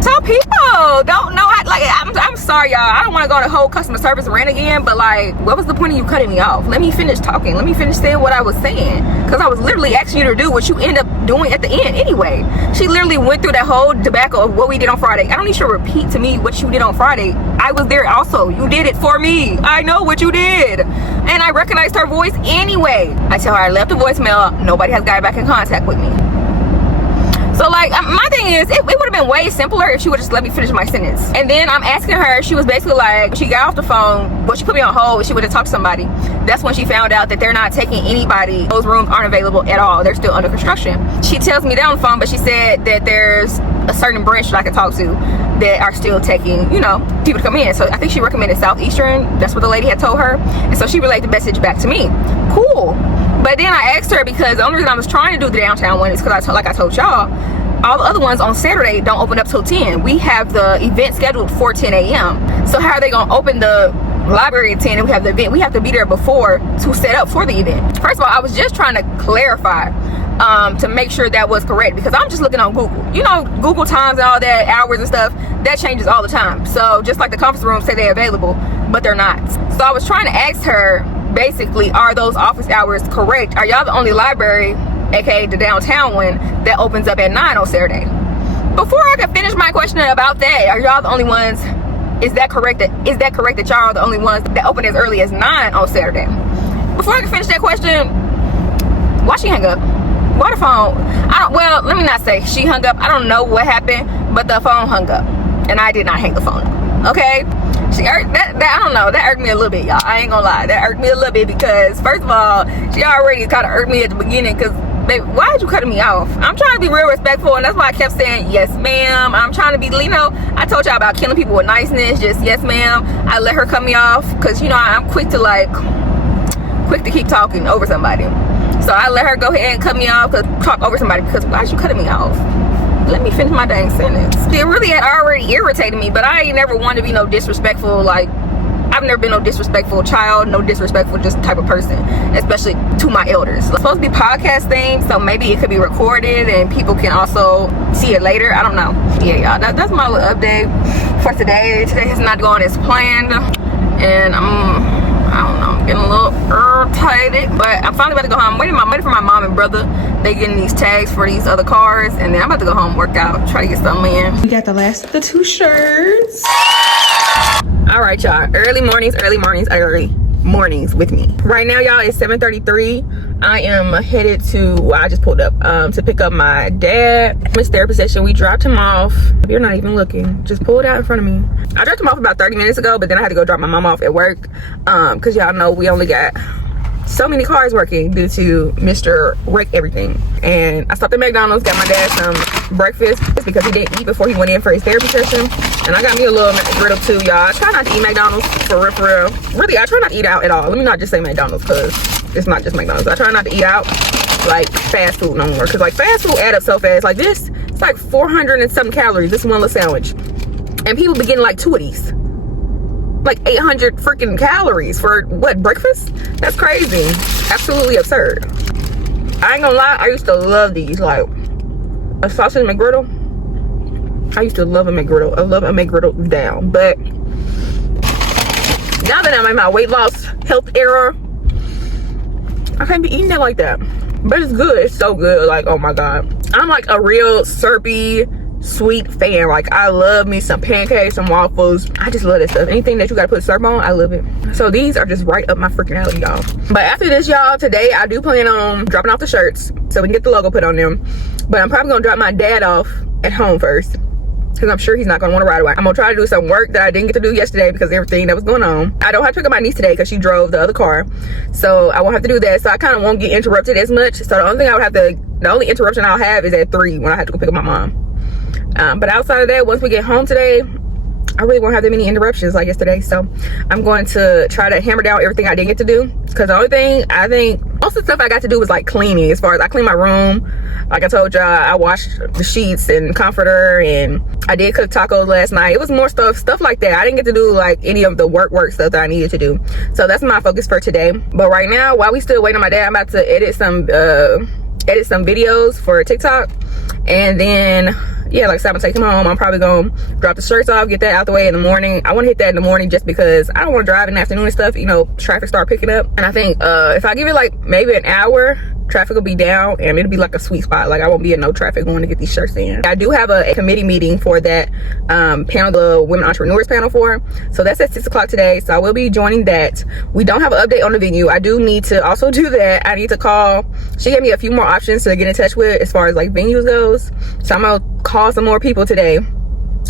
tell people don't know how, like, I'm sorry y'all, I don't want to go to whole customer service rant again, but like, what was the point of you cutting me off? Let me finish talking. Let me finish saying what I was saying, because I was literally asking you to do what you end up doing at the end anyway. She literally went through that whole debacle of what we did on Friday. I don't need you to repeat to me what you did on Friday. I was there also. You did it for me. I know what you did, and I recognized her voice anyway. I tell her I left a voicemail. Nobody has got back in contact with me. So like, my thing is, it would have been way simpler if she would just let me finish my sentence. And then I'm asking her, she was basically like, she got off the phone, but she put me on hold, she would have talked to somebody. That's when she found out that they're not taking anybody. Those rooms aren't available at all. They're still under construction. She tells me that on the phone, but she said that there's a certain branch that I can talk to that are still taking, you know, people to come in. So I think she recommended Southeastern. That's what the lady had told her. And so she relayed the message back to me. Cool. But then I asked her, because the only reason I was trying to do the downtown one is because like I told y'all, all the other ones on Saturday don't open up till 10. We have the event scheduled for 10 a.m. So how are they gonna open the library at 10 and we have the event? We have to be there before to set up for the event. First of all, I was just trying to clarify to make sure that was correct, because I'm just looking on Google. You know, Google times and all that, hours and stuff, that changes all the time. So just like the conference rooms say they're available, but they're not. So I was trying to ask her, basically, are those office hours correct? Are y'all the only library, aka the downtown one, that opens up at 9 on Saturday? Before I could finish my question about that, are y'all the only ones, is that correct that y'all are the only ones that open as early as 9 on Saturday? Before I could finish that question, why she hung up? Why the phone? Well, let me not say she hung up. I don't know what happened, but the phone hung up, and I did not hang the phone up. Okay? I don't know, that irked me a little bit, y'all. I ain't gonna lie, that irked me a little bit, because first of all, she already kind of irked me at the beginning, because babe, why did you cut me off? I'm trying to be real respectful, and that's why I kept saying yes ma'am. I'm trying to be, you know, I told y'all about killing people with niceness, just yes ma'am. I let her cut me off because, you know, I'm quick to keep talking over somebody. So I let her go ahead and cut me off, talk over somebody, because why did you cut me off? Let me finish my dang sentence. It really had already irritated me, but I ain't never wanted to be no disrespectful, like, I've never been no disrespectful child, no disrespectful just type of person, especially to my elders. It's supposed to be podcast themed, so maybe it could be recorded and people can also see it later. I don't know. Yeah, y'all, that's my little update for today. Today is not going as planned, and I don't know, I'm getting a little irritated, but I'm finally about to go home. I'm waiting for my mom and brother. They getting these tags for these other cars, and then I'm about to go home, work out, try to get something in. We got the last of the 2 shirts. All right, y'all, early mornings with me. Right now, y'all, it's 7:33. I am headed to, well, I just pulled up to pick up my dad. His therapy session. We dropped him off. If you're not even looking, just pull it out in front of me. I dropped him off about 30 minutes ago, but then I had to go drop my mom off at work, because y'all know we only got so many cars working due to Mr. Wreck Everything. And I stopped at McDonald's, got my dad some breakfast because he didn't eat before he went in for his therapy session. And I got me a little griddle too, y'all. I try not to eat McDonald's, for real. Really, I try not to eat out at all. Let me not just say McDonald's, because it's not just McDonald's. I try not to eat out like fast food no more, because like fast food add up so fast. Like this, it's like 400 and something calories, this one little sandwich. And people be getting like 2 of these. Like 800 freaking calories for what, breakfast? That's crazy. Absolutely absurd. I ain't gonna lie, I used to love these. Like a sausage McGriddle. I used to love a McGriddle. I love a McGriddle down. But now that I'm in my weight loss health era, I can't be eating it like that. But it's good. It's so good. Like, oh my God. I'm like a real syrupy, sweet fan. Like, I love me some pancakes, some waffles. I just love that stuff. Anything that you gotta put syrup on, I love it. So these are just right up my freaking alley, y'all. But after this, y'all, today I do plan on dropping off the shirts so we can get the logo put on them. But I'm probably gonna drop my dad off at home first, because I'm sure he's not gonna want to ride away. I'm gonna try to do some work that I didn't get to do yesterday because of everything that was going on. I don't have to pick up my niece today because she drove the other car, so I won't have to do that. So I kind of won't get interrupted as much. So the only interruption I'll have is at 3 when I have to go pick up my mom. But outside of that, once we get home today, I really won't have that many interruptions like yesterday. So I'm going to try to hammer down everything I didn't get to do, because the only thing I think, most of the stuff I got to do was like cleaning. As far as I cleaned my room, like I told y'all, I washed the sheets and comforter, and I did cook tacos last night. It was more stuff like that. I didn't get to do like any of the work stuff that I needed to do. So that's my focus for today. But right now, while we still waiting on my dad, I'm about to edit some videos for TikTok, and then yeah, like I said, I'm gonna take him home. I'm probably gonna drop the shirts off, get that out the way in the morning. I want to hit that in the morning just because I don't want to drive in the afternoon and stuff, you know, traffic start picking up. And I think if I give it like maybe an hour, traffic will be down and it'll be like a sweet spot. Like I won't be in no traffic going to get these shirts in. I do have a committee meeting for that panel, the women entrepreneurs panel so that's at 6 o'clock today. So I will be joining that. We don't have an update on the venue. I do need to also do that. I need to call. She gave me a few more options to get in touch with as far as like venues goes. So I'm gonna call some more people today,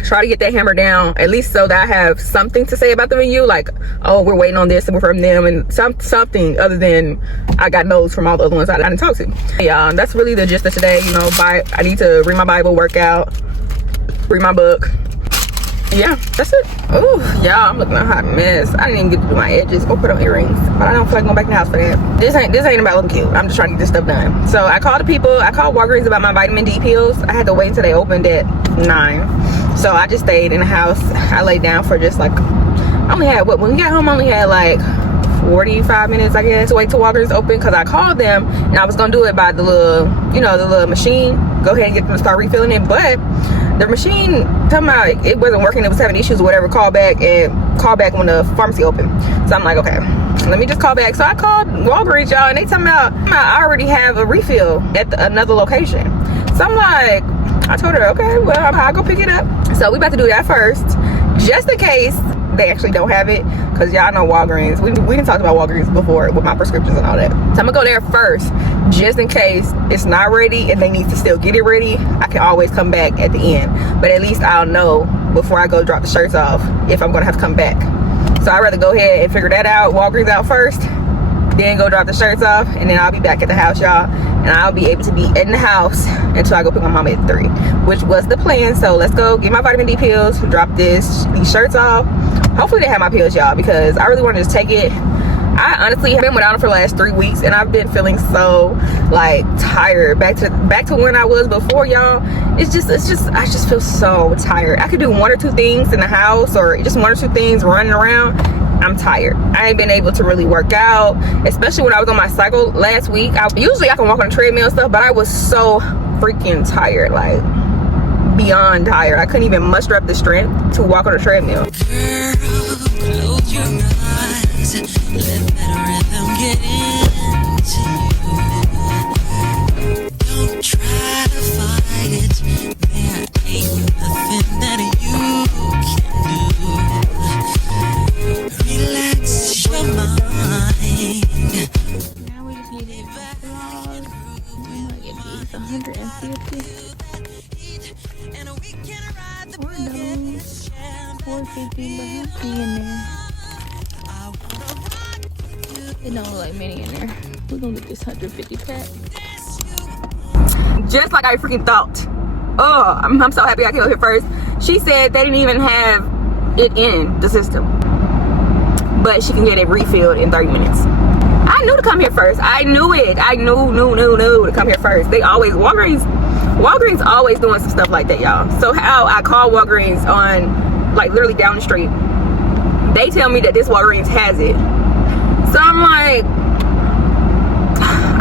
try to get that hammer down, at least so that I have something to say about the venue, like, oh, we're waiting on this and we're from them, and something other than I got no's from all the other ones I didn't talk to. Yeah, that's really the gist of today. You know, I need to read my Bible, work out, read my book. Yeah, that's it. Oh, y'all, I'm looking a hot mess. I didn't even get to do my edges or put on earrings, but I don't feel like going back in the house for that. This ain't about looking cute. I'm just trying to get this stuff done. So I called the people. I called Walgreens about my vitamin D pills. I had to wait until they opened at 9. So I just stayed in the house. I laid down for just like, I only had, when we got home, I only had like 45 minutes, I guess, to wait till Walgreens open, because I called them and I was gonna do it by the little, you know, the little machine. Go ahead and get them to start refilling it, but the machine, talking about it wasn't working, it was having issues or whatever. Call back when the pharmacy opened. So I'm like, okay, let me just call back. So I called Walgreens, y'all, and they talking about I already have a refill at another location. So I'm like, I told her, okay, well, I'll go pick it up. So we about to do that first, just in case they actually don't have it, because y'all know Walgreens. We didn't talk about Walgreens before with my prescriptions and all that. So I'm gonna go there first, just in case it's not ready and they need to still get it ready. I can always come back at the end, but at least I'll know before I go drop the shirts off if I'm gonna have to come back. So I'd rather go ahead and figure that out, Walgreens out first, then go drop the shirts off, and then I'll be back at the house, y'all, and I'll be able to be in the house until I go pick my mom at 3, which was the plan. So let's go get my vitamin D pills, drop these shirts off. Hopefully they have my pills, y'all, because I really want to just take it. I honestly have been without them for the last 3 weeks, and I've been feeling so like tired, back to when I was before, y'all. I just feel so tired. I could do 1 or 2 things in the house, or just 1 or 2 things running around. I'm tired. I ain't been able to really work out, especially when I was on my cycle last week. Usually I can walk on the treadmill and stuff, but I was so freaking tired, like beyond tired. I couldn't even muster up the strength to walk on the treadmill. Girl, close your eyes, let that rhythm get into you. Don't try to fight it, there ain't nothing that you can do. Relax your mind. Now we just need to vlog. I'm gonna get these 150. Or those 450, but I'm pee in there. It don't look like many in there. We're gonna get this 150 pack. Just like I freaking thought. Oh, I'm so happy I came here first. She said they didn't even have it in the system, but she can get it refilled in 30 minutes. I knew to come here first. I knew it. I knew to come here first. They always, Walgreens always doing some stuff like that, y'all. So how I call Walgreens on, like, literally down the street, they tell me that this Walgreens has it. So I'm like,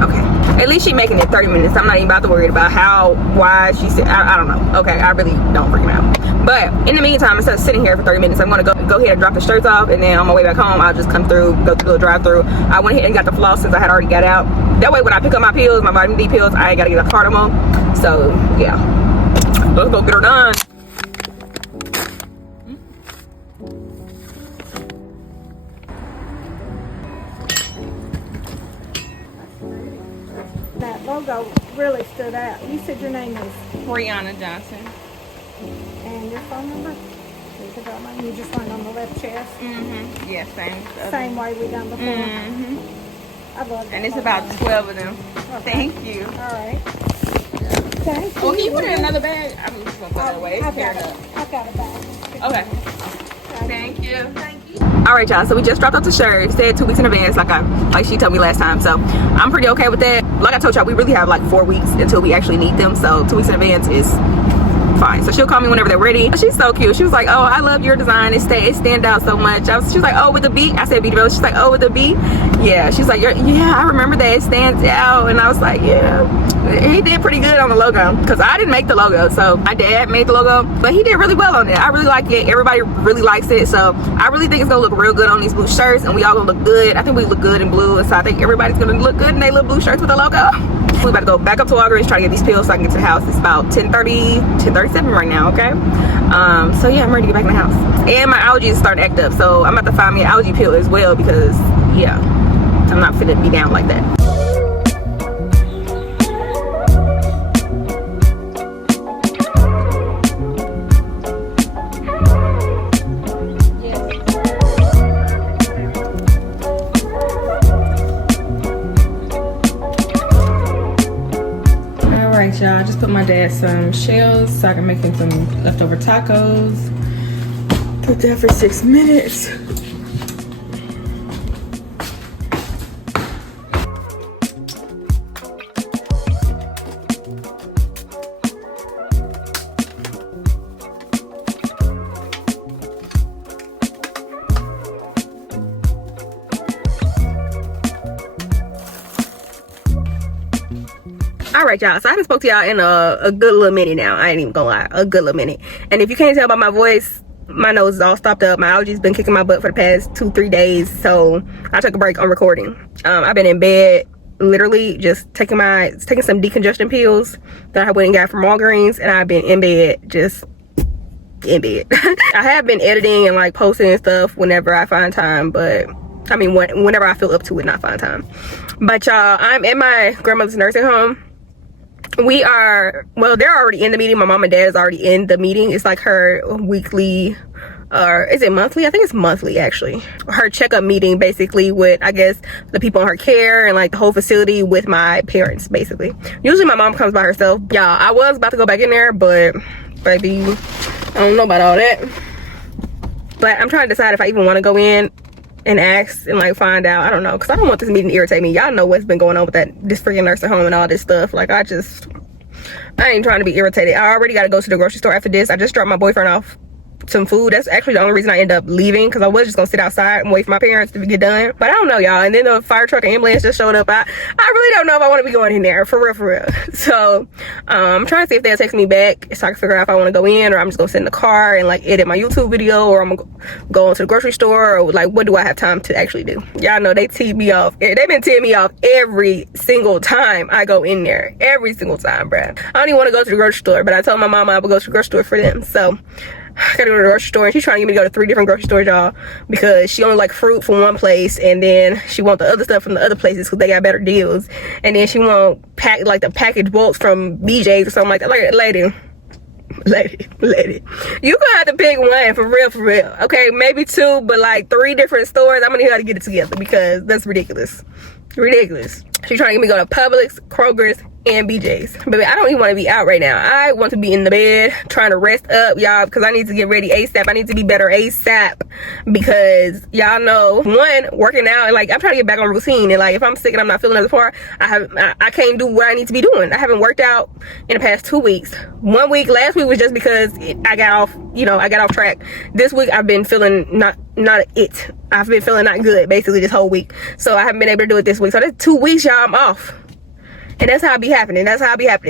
okay. At least she making it 30 minutes. I'm not even about to worry about why she said, I don't know. Okay, I really don't freaking out. But in the meantime, instead of sitting here for 30 minutes, I'm gonna go ahead and drop the shirts off, and then on my way back home, I'll just come through, go through the drive-through. I went ahead and got the floss since I had already got out. That way when I pick up my pills, my vitamin D pills, I ain't gotta get a cardamom. So yeah, let's go get her done. That logo really stood out. You said your name is Brianna Johnson. and your phone number? You just went on the left chest. Mm-hmm. Yeah, Same way we done before. Mm-hmm. I love that. And it's logo. about 12 of them. Okay. Thank you. All right. Thank you. Oh, can you put it in another bag? I'm just gonna put it away. I've got a bag. Okay. Thank you. All right, y'all. So we just dropped off the shirt. Said 2 weeks in advance, like she told me last time. So I'm pretty okay with that. Like I told y'all, we really have like 4 weeks until we actually need them. So 2 weeks in advance is fine. So she'll call me whenever they're ready. She's so cute. She was like, "Oh, I love your design. It stand out so much." She was like, "Oh, with the beat." I said, "Beat." She's like, "Oh, with the beat." Yeah. She's like, "Yeah, I remember that. It stands out." And I was like, "Yeah." He did pretty good on the logo because I didn't make the logo, so my dad made the logo, but he did really well on it. I really like it. Everybody really likes it, so I really think it's gonna look real good on these blue shirts, and we all gonna look good. I think we look good in blue, and so I think everybody's gonna look good in their little blue shirts with the logo. We about to go back up to Walgreens, try to get these pills so I can get to the house. It's about 10:37 right now, okay? So yeah, I'm ready to get back in the house. And my allergies start to act up, so I'm about to find me an allergy pill as well because, yeah, I'm not finna be down like that. Alright, y'all, I just put my dad some shells so I can make him some leftover tacos. Put that for 6 minutes. All right, y'all, so I haven't spoke to y'all in a good little minute now. I ain't even gonna lie, a good little minute. And if you can't tell by my voice, my nose is all stopped up. My allergies been kicking my butt for the past 2-3 days, so I took a break on recording. I've been in bed literally just taking some decongestion pills that I went and got from Walgreens, and I've been in bed, just in bed. I have been editing and like posting and stuff whenever I find time, but I mean whenever I feel up to it, not find time. But y'all, I'm in my grandmother's nursing home. They're already in the meeting. My mom and dad is already in the meeting. It's like her weekly, or is it monthly? I think it's monthly, actually. Her checkup meeting, basically, with, I guess, the people in her care and like the whole facility with my parents, basically. Usually my mom comes by herself. Y'all, I was about to go back in there, but baby, I don't know about all that. But I'm trying to decide if I even want to go in and ask and like find out. I don't know, because I don't want this meeting to irritate me. Y'all know what's been going on with this freaking nursing home and all this stuff. Like, I ain't trying to be irritated. I already got to go to the grocery store after this. I just dropped my boyfriend off some food. That's actually the only reason I ended up leaving, because I was just gonna sit outside and wait for my parents to get done. But I don't know, y'all. And then the fire truck and ambulance just showed up. I really don't know if I want to be going in there, for real. So I'm trying to see if they'll text me back so I can figure out if I want to go in, or I'm just gonna sit in the car and like edit my YouTube video, or I'm gonna go into the grocery store, or like what do I have time to actually do. Y'all know they tee me off. They've been teeing me off every single time I go in there. Every single time, bruh. I don't even want to go to the grocery store, but I told my mama I would go to the grocery store for them. So I gotta go to the grocery store, and she's trying to get me to go to 3 different grocery stores, y'all, because she only like fruit from one place, and then she want the other stuff from the other places because they got better deals, and then she want the packaged bulks from BJ's or something like that. Like, lady, you gonna have to pick one, for real. Okay, maybe 2, but like 3 different stores. I'm gonna have to get it together because that's ridiculous. She's trying to get me to go to Publix, Kroger's, and BJ's. Baby, I don't even want to be out right now. I want to be in the bed trying to rest up, y'all, because I need to get ready ASAP. I need to be better ASAP because y'all know, one, working out, and like I'm trying to get back on routine, and like if I'm sick and I'm not feeling as far, I can't do what I need to be doing. I haven't worked out in the past 2 weeks. 1 week, last week was just because I got off track. This week I've been feeling I've been feeling not good basically this whole week, so I haven't been able to do it this week. So that's 2 weeks, y'all, I'm off. And that's how I be happening.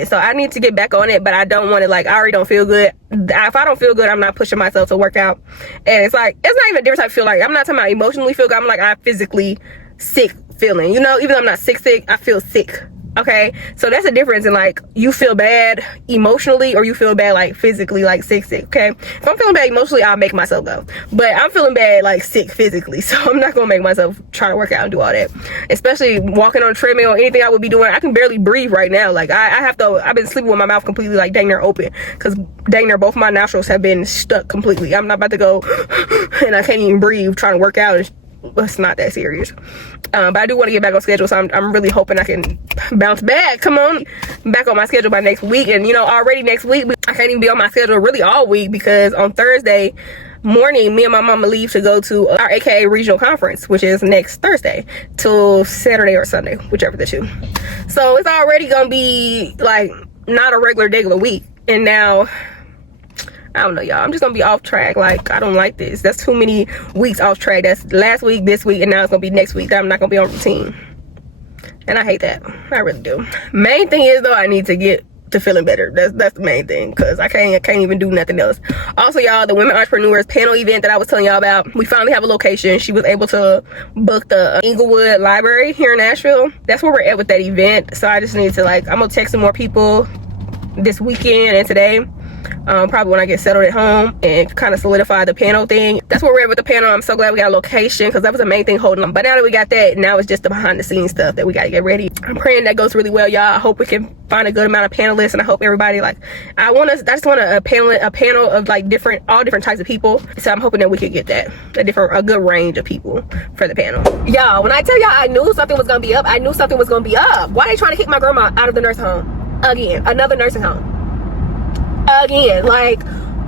So I need to get back on it, but I don't want to, like, I already don't feel good. If I don't feel good, I'm not pushing myself to work out. And it's like, it's not even a different type of feel. Like, I'm not talking about emotionally feel good. I'm like, I'm physically sick feeling. You know, even though I'm not sick, I feel sick. Okay, so that's a difference in, like, you feel bad emotionally or you feel bad, like, physically, like sick. Okay, if I'm feeling bad emotionally, I'll make myself go, but I'm feeling bad, like, sick physically, so I'm not gonna make myself try to work out and do all that, especially walking on a treadmill or anything I would be doing. I can barely breathe right now. Like, I've been sleeping with my mouth completely, like, dang near open, because dang near both my nostrils have been stuck completely. I'm not about to go and I can't even breathe trying to work out. It's not that serious, but I do want to get back on schedule, so I'm really hoping I can bounce back. Come on, back on my schedule by next week. And you know, already next week I can't even be on my schedule really all week, because on Thursday morning me and my mama leave to go to our AKA regional conference, which is next Thursday till Saturday or Sunday, whichever the two. So it's already gonna be like not a regular week. And now I don't know, y'all, I'm just gonna be off track. Like, I don't like this. That's too many weeks off track. That's last week, this week, and now it's gonna be next week that I'm not gonna be on routine, and I hate that. I really do. Main thing is, though, I need to get to feeling better. That's the main thing, because I can't even do nothing else. Also, y'all, the Women Entrepreneurs panel event that I was telling y'all about, we finally have a location. She was able to book the Inglewood Library here in Nashville. That's where we're at with that event. So I just need to, like, I'm gonna text some more people this weekend and today, probably when I get settled at home, and kind of solidify the panel thing. That's where we're at with the panel. I'm so glad we got a location, because that was the main thing holding on. But now that we got that, now it's just the behind the scenes stuff that we got to get ready. I'm praying that goes really well, y'all. I hope we can find a good amount of panelists, and I hope everybody, like, I just want a panel of, like, all different types of people. So I'm hoping that we could get that, a good range of people for the panel. Y'all, when I tell y'all I knew something was gonna be up, I knew something was gonna be up. Why they trying to kick my grandma out of the nursing home again? Another nursing home again, like,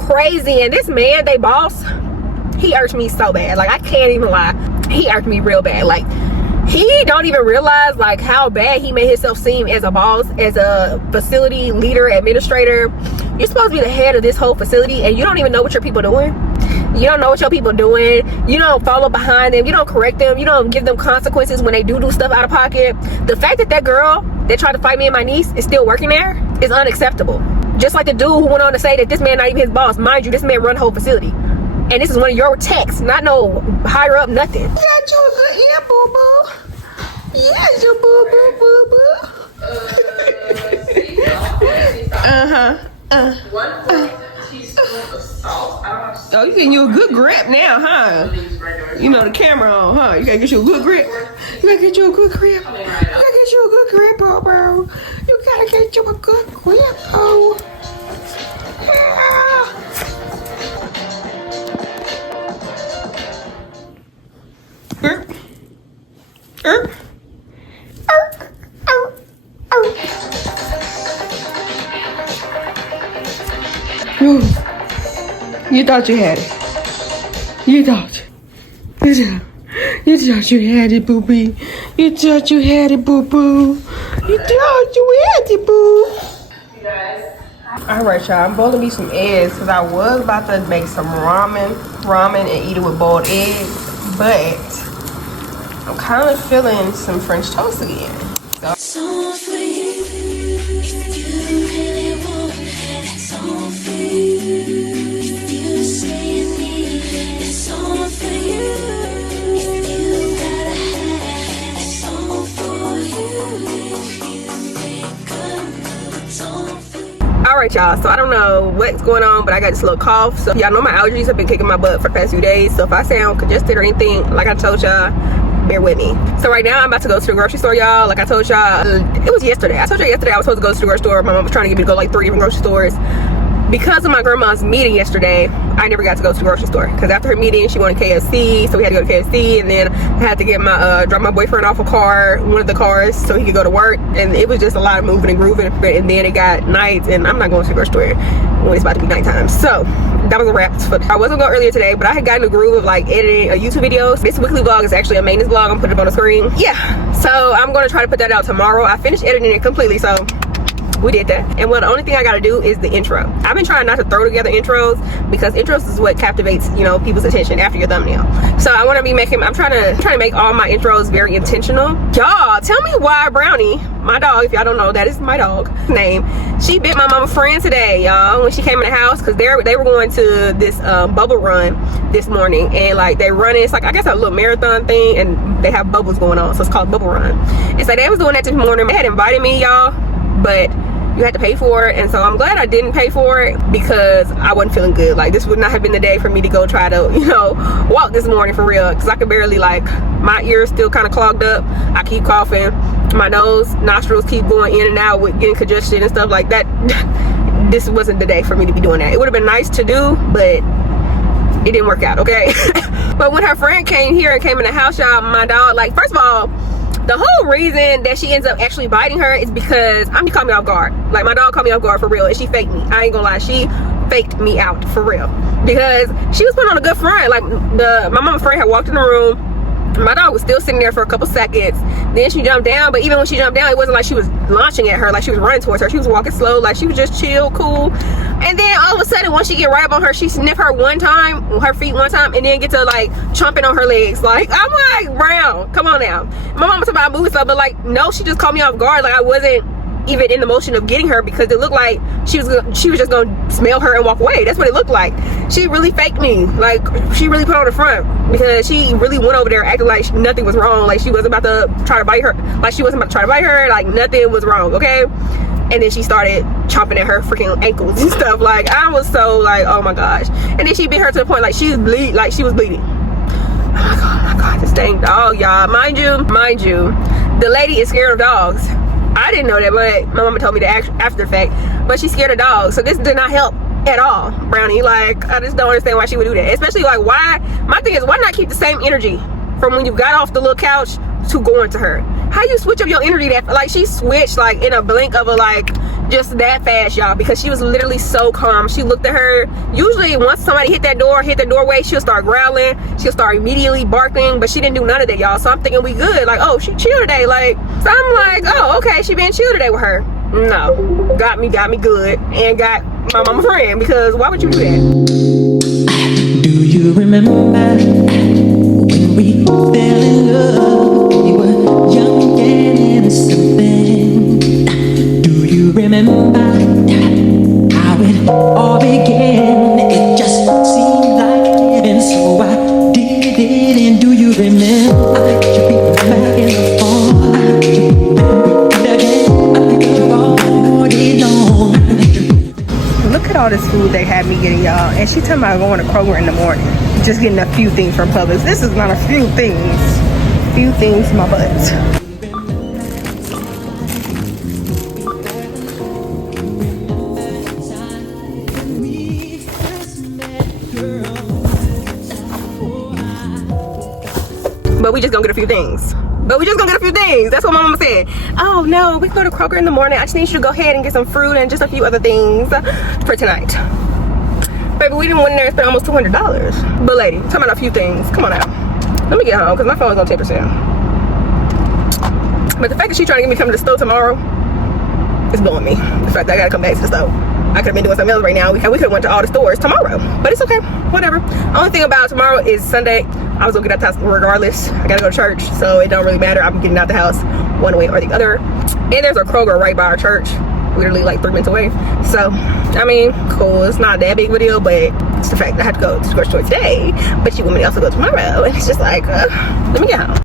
crazy. And this man, they boss, he irked me so bad. Like, I can't even lie, he irked me real bad. Like, he don't even realize, like, how bad he made himself seem as a boss, as a facility leader, administrator. You're supposed to be the head of this whole facility, and you don't even know what your people doing. You don't know what your people doing. You don't follow behind them. You don't correct them. You don't give them consequences when they do stuff out of pocket. The fact that girl that tried to fight me and my niece is still working there is unacceptable. Just like the dude who went on to say that this man not even his boss. Mind you, this man run the whole facility, and this is one of your techs, not no higher up nothing. You got you a good ear, boo boo. Yes, you boo boo boo boo. Oh, you getting you a good grip now, huh? You know the camera on, huh? You gotta get you a good grip. You gotta get you a good grip. You gotta get you a good grip, bro. You gotta get you a good grip, oh. Yeah. You thought you had it. You thought you had it, boo-boo. You thought you had it, boo-boo. You thought you had it, boo. Alright, y'all, I'm boiling me some eggs, because I was about to make some ramen and eat it with boiled eggs, but I'm kind of feeling some French toast again. So for you, if you really want it, it's all for you. If you say you need it, it's all for you. If you gotta have it, it's all for you. If you make a move, it's all for you. Alright, y'all, so I don't know what's going on, but I got this little cough. So y'all know my allergies have been kicking my butt for the past few days. So if I sound congested or anything, like I told y'all, bear with me. So right now I'm about to go to the grocery store, y'all. Like I told y'all, it was yesterday. I told y'all yesterday I was supposed to go to the grocery store. My mom was trying to get me to go like 3 different grocery stores. Because of my grandma's meeting yesterday, I never got to go to the grocery store. Because after her meeting, she wanted KFC, so we had to go to KFC. And then I had to get drop my boyfriend off one of the cars, so he could go to work. And it was just a lot of moving and grooving. And then it got night, and I'm not going to the grocery store when it's about to be nighttime. So that was a wrap. I wasn't going earlier today, but I had gotten a groove of like editing YouTube videos. This weekly vlog is actually a maintenance vlog. I'm putting it up on the screen. Yeah, so I'm going to try to put that out tomorrow. I finished editing it completely, so we did that. And well, the only thing I gotta do is the intro. I've been trying not to throw together intros because intros is what captivates, you know, people's attention after your thumbnail. So I want to be making, I'm trying to make all my intros very intentional. Y'all, tell me why Brownie, my dog, if y'all don't know, that is my dog name, she bit my mama friend today, y'all, when she came in the house, because they were going to this bubble run this morning, and like they run, it's like I guess a little marathon thing, and they have bubbles going on, so it's called bubble run. And so they was doing that this morning. They had invited me, y'all, but you had to pay for it, and so I'm glad I didn't pay for it because I wasn't feeling good. Like, this would not have been the day for me to go try to, you know, walk this morning for real, because I could barely, like, my ears still kind of clogged up. I keep coughing, my nostrils keep going in and out with getting congestion and stuff like that. This wasn't the day for me to be doing that. It would have been nice to do, but it didn't work out, okay? But when her friend came here and came in the house, y'all, my dog, like, first of all, the whole reason that she ends up actually biting her is because she caught me off guard. Like, my dog caught me off guard for real, and she faked me. I ain't gonna lie, she faked me out for real, because she was putting on a good front. Like, my mama friend had walked in the room, my dog was still sitting there for a couple seconds, then she jumped down. But even when she jumped down, it wasn't like she was launching at her, like she was running towards her. She was walking slow, like she was just chill, cool. And then all of a sudden, once she get right up on her, she sniff her one time, her feet one time, and then get to like chomping on her legs. Like, I'm like, Brown, come on now. My mama talking about moving stuff, but like, no, she just caught me off guard. Like, I wasn't even in the motion of getting her, because it looked like she was just gonna smell her and walk away. That's what it looked like. She really faked me. Like, she really put on the front, because she really went over there acting like nothing was wrong. Like, she wasn't about to try to bite her. Like, she wasn't about to try to bite her. Like, nothing was wrong, okay? And then she started chomping at her freaking ankles and stuff. Like, I was so like, oh my gosh. And then she bit her to the point like she was bleeding. Oh my god, this dang dog, y'all. Mind you, the lady is scared of dogs. I didn't know that, but my mama told me that after the fact. But she's scared of dogs, so this did not help at all, Brownie. Like, I just don't understand why she would do that. Especially, like, why? My thing is, why not keep the same energy from when you got off the little couch to going to her? How you switch up your energy that, like, she switched, like, in a blink of a, like, just that fast, y'all, because she was literally so calm. She looked at her. Usually, once somebody hit the doorway, she'll start growling. She'll start immediately barking, but she didn't do none of that, y'all. So I'm thinking we good. Like, oh, she chill today. Like, so I'm like, oh, okay, she been chill today with her. No, got me good, and got my mama friend, because why would you do that? Do you remember when we fell in love? We were young and innocent then. Do you remember how it all began? It just seemed like heaven, so I did it. And do you remember? You beat me back in the fall. You beat me again. I think of all day long. Look at all this food they had me getting, y'all. And she talking about going to Kroger in the morning, just getting a few things from Publix. This is not a few things. Few things, my butt. But we just gonna get a few things. That's what my mama said. Oh no, we can go to Kroger in the morning. I just need you to go ahead and get some fruit and just a few other things for tonight. Baby, we didn't went in there and spend almost $200. But lady, talking about a few things. Come on out. Let me get home, because my phone's on 10%. But the fact that she's trying to get me to come to the store tomorrow is blowing me. The fact that I gotta come back to the store. I could have been doing something else right now. We could have went to all the stores tomorrow. But it's okay, whatever. Only thing about tomorrow is Sunday. I was gonna get out the house regardless. I gotta go to church, so it don't really matter. I'm getting out the house one way or the other. And there's a Kroger right by our church, literally like 3 minutes away. So, I mean, cool. It's not that big of a deal, but it's the fact that I had to go to the grocery store today, but you want me to also go tomorrow. And it's just like, let me get home.